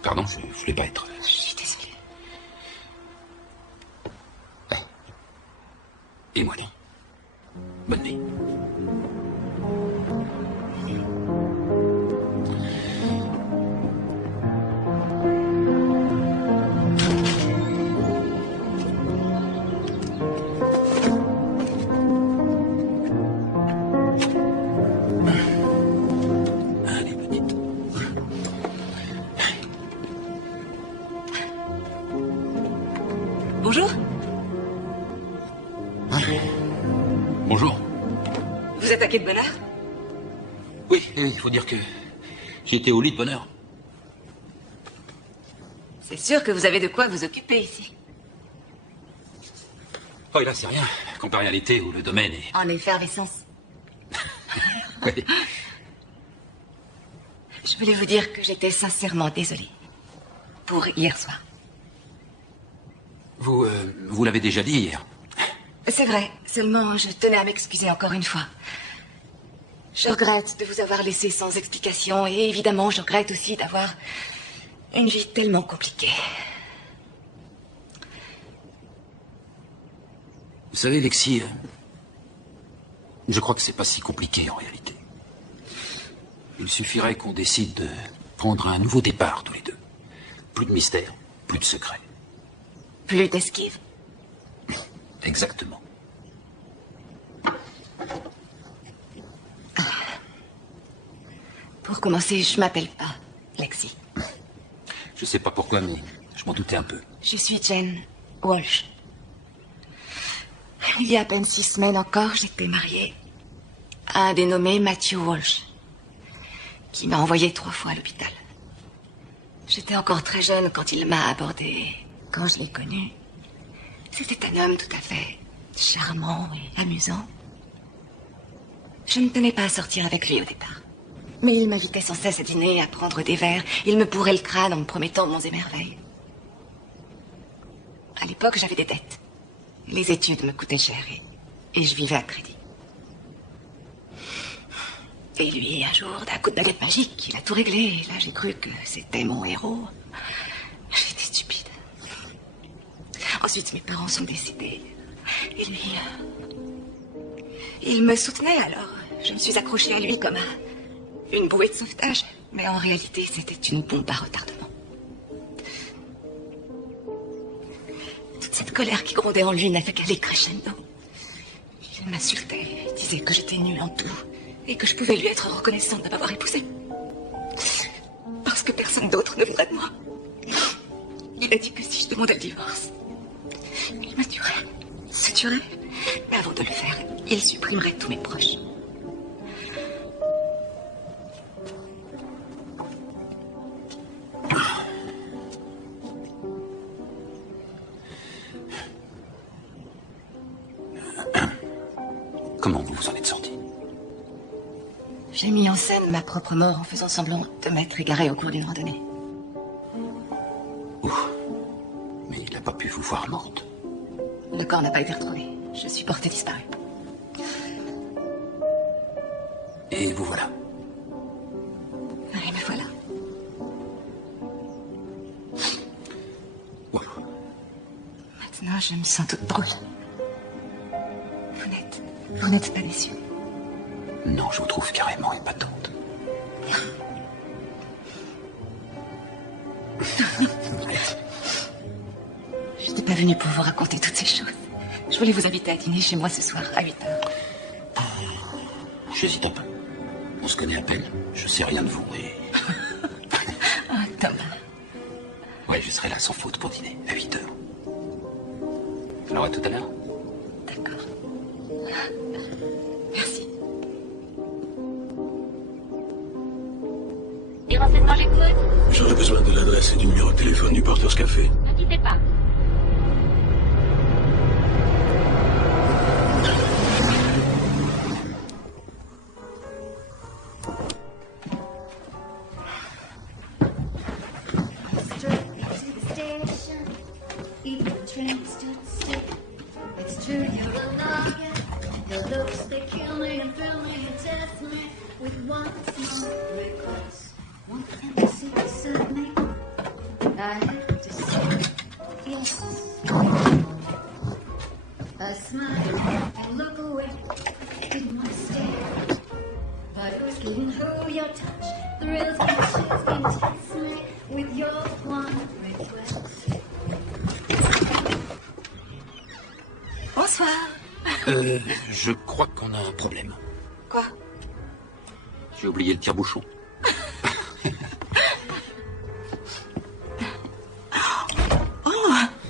Pardon, je voulais pas être... Je suis désolée. Et moi non. Bonne nuit. Allez, petite. Bonjour. Bonjour. Vous attaquez de bonne heure? Oui, il faut dire que j'étais au lit de bonne heure. C'est sûr que vous avez de quoi vous occuper ici. Oh, et là, c'est rien, comparé à l'été où le domaine est... En effervescence. Oui. Je voulais vous dire que j'étais sincèrement désolée pour hier soir. Vous l'avez déjà dit hier. C'est vrai, seulement je tenais à m'excuser encore une fois. Je regrette de vous avoir laissé sans explication et évidemment je regrette aussi d'avoir une vie tellement compliquée. Vous savez, Lexi, je crois que c'est pas si compliqué en réalité. Il suffirait qu'on décide de prendre un nouveau départ tous les deux. Plus de mystère, plus de secret. Plus d'esquive. Exactement. Pour commencer, je m'appelle pas Lexi. Je sais pas pourquoi, mais je m'en doutais un peu. Je suis Jen Walsh. Il y a à peine 6 semaines encore, j'étais mariée à un dénommé Matthew Walsh, qui m'a envoyé 3 fois à l'hôpital. J'étais encore très jeune quand il m'a abordée. Quand je l'ai connu, c'était un homme tout à fait charmant et amusant. Je ne tenais pas à sortir avec lui au départ. Mais il m'invitait sans cesse à dîner, à prendre des verres. Il me bourrait le crâne en me promettant monts et merveilles. À l'époque, j'avais des dettes. Les études me coûtaient cher et je vivais à crédit. Et lui, un jour, d'un coup de baguette magique, il a tout réglé. Et là, j'ai cru que c'était mon héros. J'étais stupide. Ensuite, mes parents sont décédés. Et lui... il me soutenait alors. Je me suis accrochée à lui comme à une bouée de sauvetage. Mais en réalité, c'était une bombe à retardement. Toute cette colère qui grondait en lui n'a fait qu'aller crescendo. Il m'insultait, disait que j'étais nulle en tout. Et que je pouvais lui être reconnaissante de m'avoir épousée. Parce que personne d'autre ne voudrait de moi. Il a dit que si je demandais le divorce, il me tuerait. Se tuerait. Mais avant de le faire, il supprimerait tous mes proches. Comment vous vous en êtes sorti? J'ai mis en scène ma propre mort en faisant semblant de m'être égaré au cours d'une randonnée. Ouf. Mais il n'a pas pu vous voir morte. Le corps n'a pas été retrouvé. Je suis portée disparue. Et vous voilà. Et me voilà. Wow. Maintenant, je me sens toute drôle. Vous n'êtes pas déçue? Non, je vous trouve carrément épatante. Je n'étais pas venue pour vous raconter toutes ces choses. Je voulais vous inviter à dîner chez moi ce soir, à 8h. J'hésite un peu. On se connaît à peine. Je sais rien de vous et... Oh, Thomas. Ouais, je serai là sans faute pour dîner, à 8h. Alors à tout à l'heure. D'accord. Merci. Les renseignements, j'écoute. J'aurais besoin de l'adresse et du numéro de téléphone du Porter's Café. Ne quittez pas. Bonsoir. Je crois qu'on a un problème. Quoi? J'ai oublié le tire-bouchon. Oh,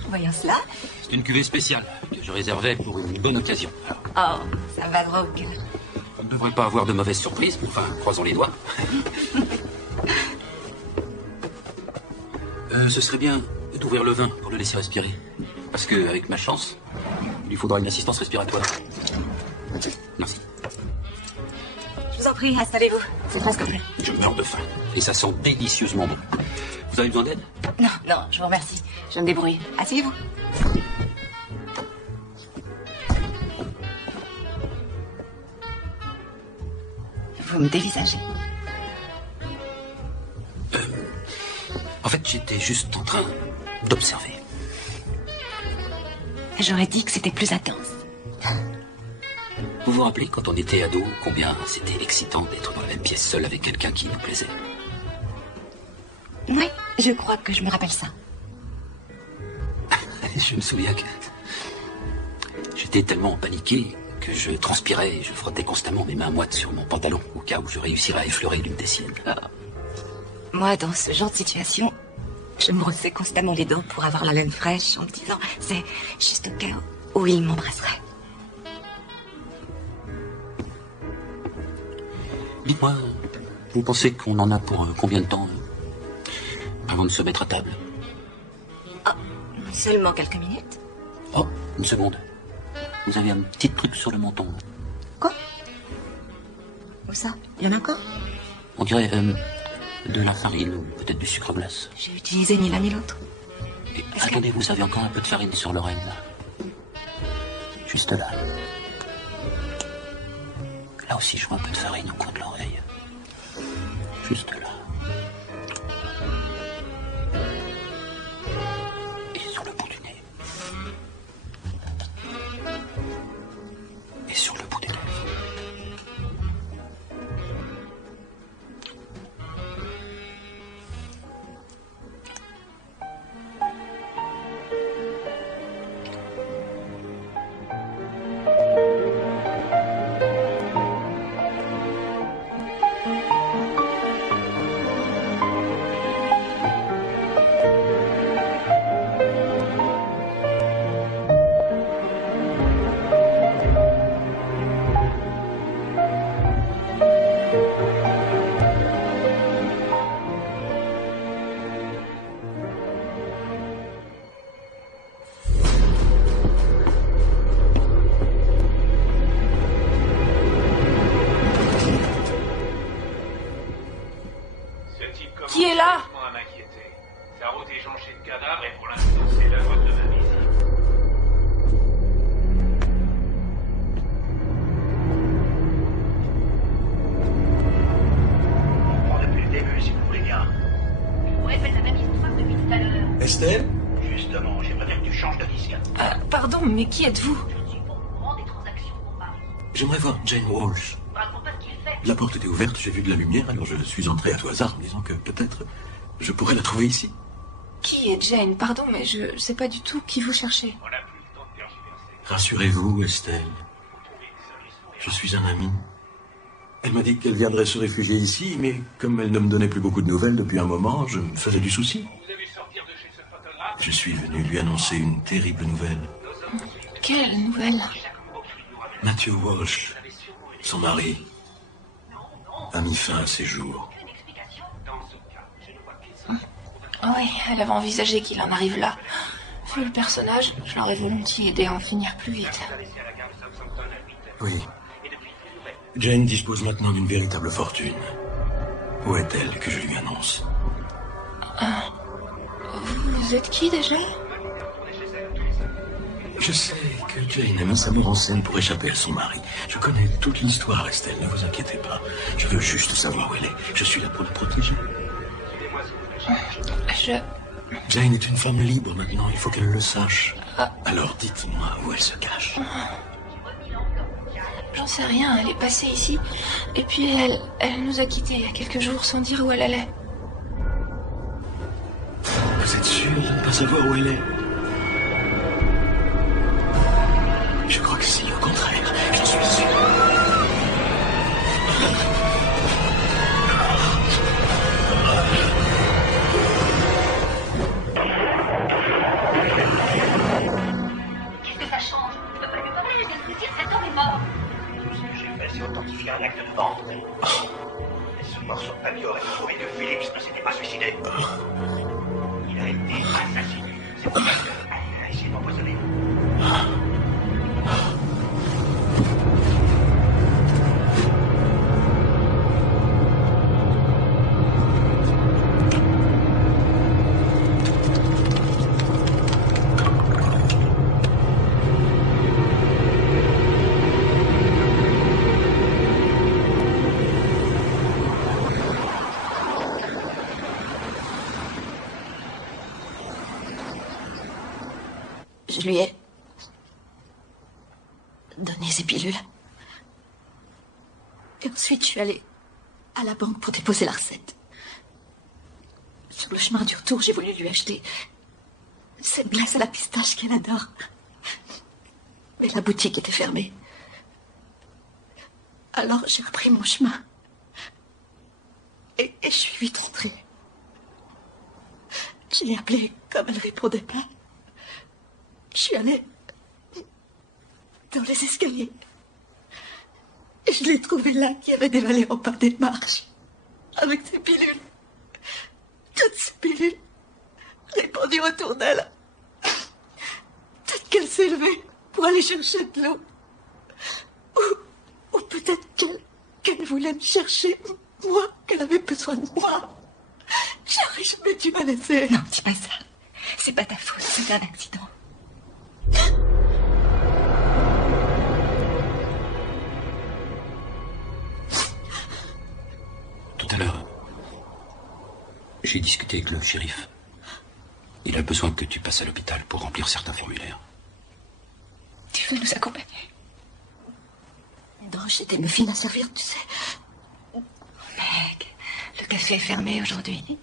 voyons cela. C'est une cuvée spéciale que je réservais pour une bonne occasion. Oh, ça va drogue. On ne devrait pas avoir de mauvaises surprises. Enfin, croisons les doigts. Ce serait bien d'ouvrir le vin pour le laisser respirer. Parce que, avec ma chance, il lui faudra une assistance respiratoire. Merci. Je vous en prie, installez-vous. C'est presque prêt. Je meurs de faim. Et ça sent délicieusement bon. Vous avez besoin d'aide? Non, non, je vous remercie. Je me débrouille. Asseyez-vous. Vous me dévisagez. En fait, j'étais juste en train d'observer. J'aurais dit que c'était plus intense. Vous vous rappelez, quand on était ado, combien c'était excitant d'être dans la même pièce seul avec quelqu'un qui nous plaisait? Oui, je crois que je me rappelle ça. Je me souviens que j'étais tellement paniqué que je transpirais et je frottais constamment mes mains moites sur mon pantalon au cas où je réussirais à effleurer l'une des siennes. Moi, dans ce genre de situation, je me brossais constamment les dents pour avoir la laine fraîche en me disant c'est juste au cas où il m'embrasserait. Dites-moi, vous pensez qu'on en a pour combien de temps avant de se mettre à table? Seulement quelques minutes. Oh, une seconde. Vous avez un petit truc sur le menton. Quoi? Où ça? Il y en a encore? On dirait de la farine ou peut-être du sucre glace. J'ai utilisé ni l'un ni l'autre. Et attendez, vous avez encore un peu de farine sur l'oreille, là. Juste là. Là aussi, je vois un peu de farine au coin de l'oreille. Juste là. Et sur le bout du nez. Et sur le bout des lèvres. Qui est là? Sa route est jonchée de cadavres et pour l'instant, c'est l'œuvre de ma visite. On prend depuis le début, si vous voulez bien. Je vous répète la même histoire depuis tout à l'heure. Estelle? Justement, j'aimerais bien que tu changes de disque. Pardon, mais qui êtes-vous? Je suis au courant des transactions de mon mari. J'aimerais voir Jane Walsh. Je ne raconte pas ce qu'il fait. La porte était ouverte, j'ai vu de la lumière, alors je suis entré à tout hasard en me disant que peut-être je pourrais la trouver ici. Qui est Jane? Pardon, mais je sais pas du tout qui vous cherchez. On n'a plus le temps de tergiverser. Rassurez-vous, Estelle. Je suis un ami. Elle m'a dit qu'elle viendrait se réfugier ici, mais comme elle ne me donnait plus beaucoup de nouvelles depuis un moment, je me faisais du souci. Vous avez sortir de chez ce photographe? Je suis venu lui annoncer une terrible nouvelle. Quelle nouvelle? Matthew Walsh, son mari, a mis fin à ses jours. Oui, elle avait envisagé qu'il en arrive là. Vu le personnage, je l'aurais volontiers aidé à en finir plus vite. Oui. Jane dispose maintenant d'une véritable fortune. Où est-elle que je lui annonce? Vous êtes qui déjà? Je sais que Jane a mis sa mort en scène pour échapper à son mari. Je connais toute l'histoire, Estelle, ne vous inquiétez pas. Je veux juste savoir où elle est. Je suis là pour la protéger. Jane est une femme libre maintenant, il faut qu'elle le sache. Alors dites-moi où elle se cache. J'en sais rien, elle est passée ici. Et puis elle nous a quittés il y a quelques jours sans dire où elle allait. Vous êtes sûr de ne pas savoir où elle est? Je crois que si, au contraire, j'en suis sûr. Qu'est-ce que ça change? Tu peux pas lui parler, je viens de te dire, cet homme est mort. Tout ce que j'ai fait, c'est authentifier un acte de vente. Et ce morceau de papier aurait prouvé que Phillips ne s'était pas suicidé. Il a été assassiné. C'est pour ça qu'elle a essayé d'empoisonner. Je lui ai donné ces pilules. Et ensuite, je suis allée à la banque pour déposer la recette. Sur le chemin du retour, j'ai voulu lui acheter cette glace à la pistache qu'elle adore. Mais la boutique était fermée. Alors j'ai repris mon chemin. Et je suis vite rentrée. Je l'ai appelée comme elle répondait pas. Je suis allée dans les escaliers. Et je l'ai trouvée là, qui avait dévalé en bas des marches, avec ses pilules. Toutes ces pilules répandues autour d'elle. Peut-être qu'elle s'est levée pour aller chercher de l'eau. Ou peut-être qu'elle voulait me chercher, moi, qu'elle avait besoin de moi. J'aurais jamais dû la laisser. Non, dis pas ça. C'est pas ta faute, c'est un accident. Tout à l'heure, j'ai discuté avec le shérif. Il a besoin que tu passes à l'hôpital pour remplir certains formulaires. Tu veux nous accompagner? Non, j'ai des muffins à servir, tu sais. Meg, le café est fermé aujourd'hui.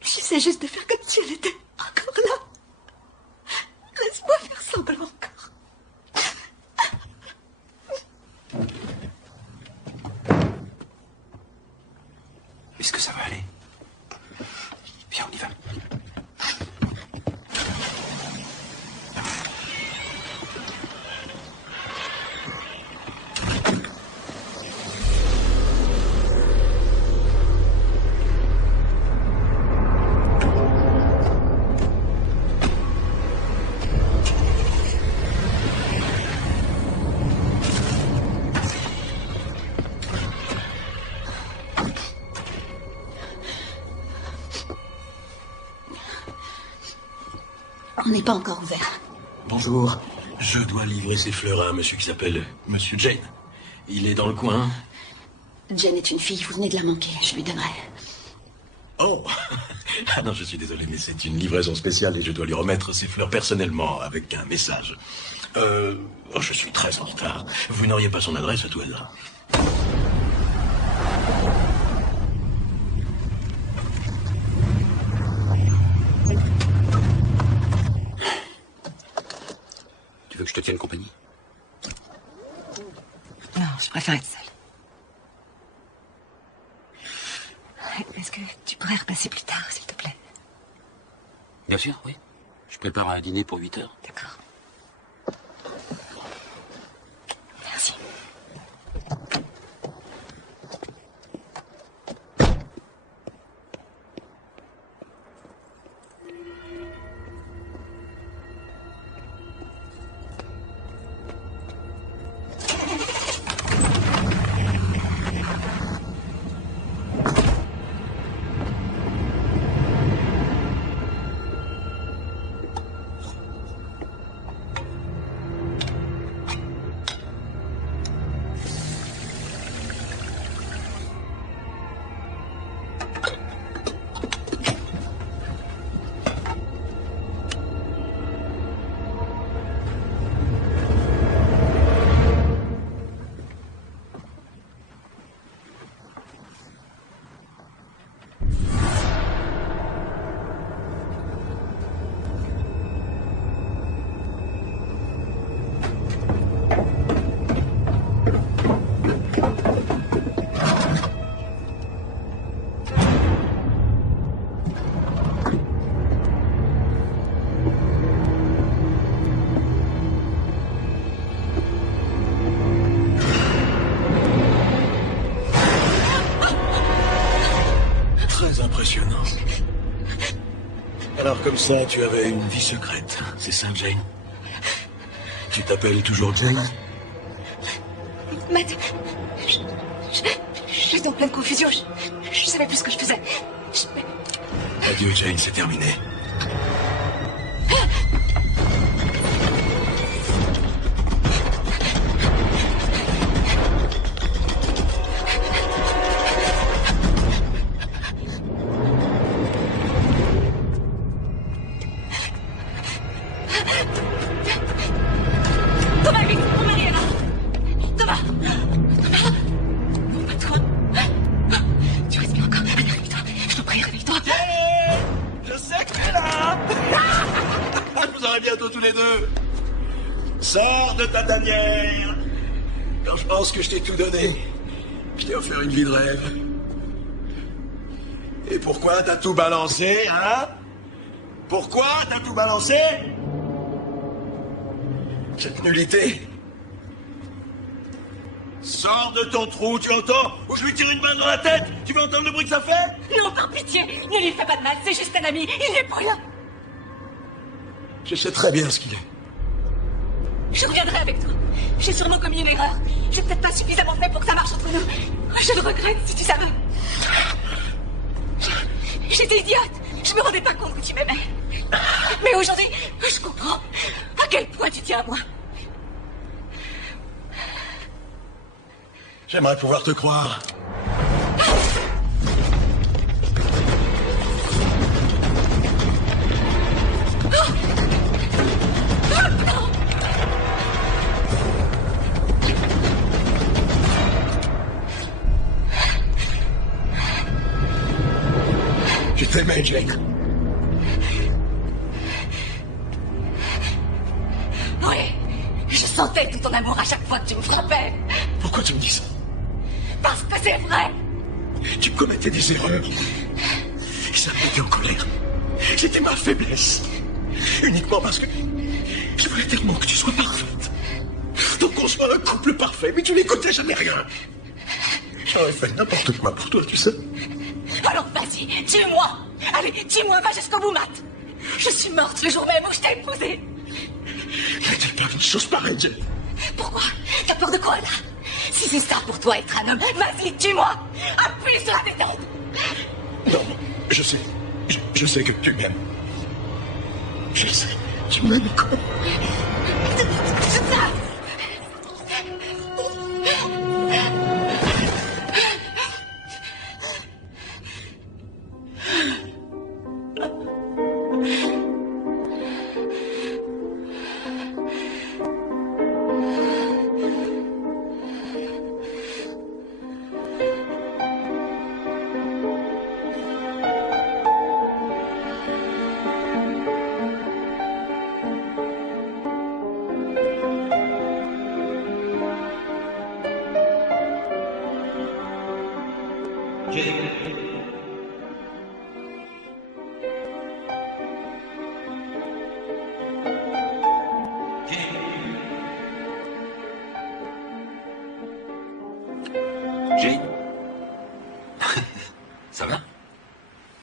J'essaie juste de faire comme si elle était encore là. Laisse-moi faire semblant encore. Est-ce que ça va aller? Viens, on y va. On n'est pas encore ouvert. Bonjour. Je dois livrer ces fleurs à un monsieur qui s'appelle Monsieur Jane. Il est dans le coin. Jane est une fille, vous venez de la manquer, je lui donnerai. Oh. Ah non, je suis désolé, mais c'est une livraison spéciale et je dois lui remettre ses fleurs personnellement avec un message. Oh, je suis très en retard. Vous n'auriez pas son adresse à tout hasard? Tu veux que je te tienne compagnie? Non, je préfère être seule. Est-ce que tu pourrais repasser plus tard, s'il te plaît? Bien sûr, oui. Je prépare un dîner pour 8 heures. D'accord. Merci. Impressionnant. Alors comme ça, tu avais une vie secrète, c'est ça, Jane? Tu t'appelles toujours Jane? Matt, j'étais en pleine confusion. Je savais plus ce que je faisais. Adieu, Jane, c'est terminé. vous aurez bientôt tous les deux. Sors de ta tanière. Quand je pense que je t'ai tout donné, je t'ai offert une vie de rêve. Et pourquoi t'as tout balancé, hein? Pourquoi t'as tout balancé? Cette nullité. Sors de ton trou, tu entends? Ou je lui tire une balle dans la tête? Tu veux entendre le bruit que ça fait? Non, par pitié, ne lui fais pas de mal, c'est juste un ami, il n'est pour rien. Je sais très bien ce qu'il est. Je reviendrai avec toi. J'ai sûrement commis une erreur. J'ai peut-être pas suffisamment fait pour que ça marche entre nous. Je le regrette, si tu savais. J'étais idiote. Je me rendais pas compte que tu m'aimais. Mais aujourd'hui, je comprends à quel point tu tiens à moi. J'aimerais pouvoir te croire. Je t'aimais, Jane. Oui, je sentais tout ton amour à chaque fois que tu me frappais. Pourquoi tu me dis ça? Parce que c'est vrai. Tu commettais des erreurs. Et ça me mettait en colère. C'était ma faiblesse. Uniquement parce que je voulais tellement que tu sois parfaite. Donc qu'on soit un couple parfait, mais tu n'écoutais jamais rien. J'aurais fait n'importe quoi pour toi, tu sais. Alors vas-y, tue-moi. Allez, tue-moi, va jusqu'au bout, Matt. Je suis morte le jour même où je t'ai épousé. N'était pas une chose pareille, Jane. Pourquoi? T'as peur de quoi, là? Si c'est ça pour toi, être un homme, vas-y, tue-moi. Appuie sur la détente. Non, je sais. Je sais que tu m'aimes. Je sais. Tu m'aimes quoi? J'ai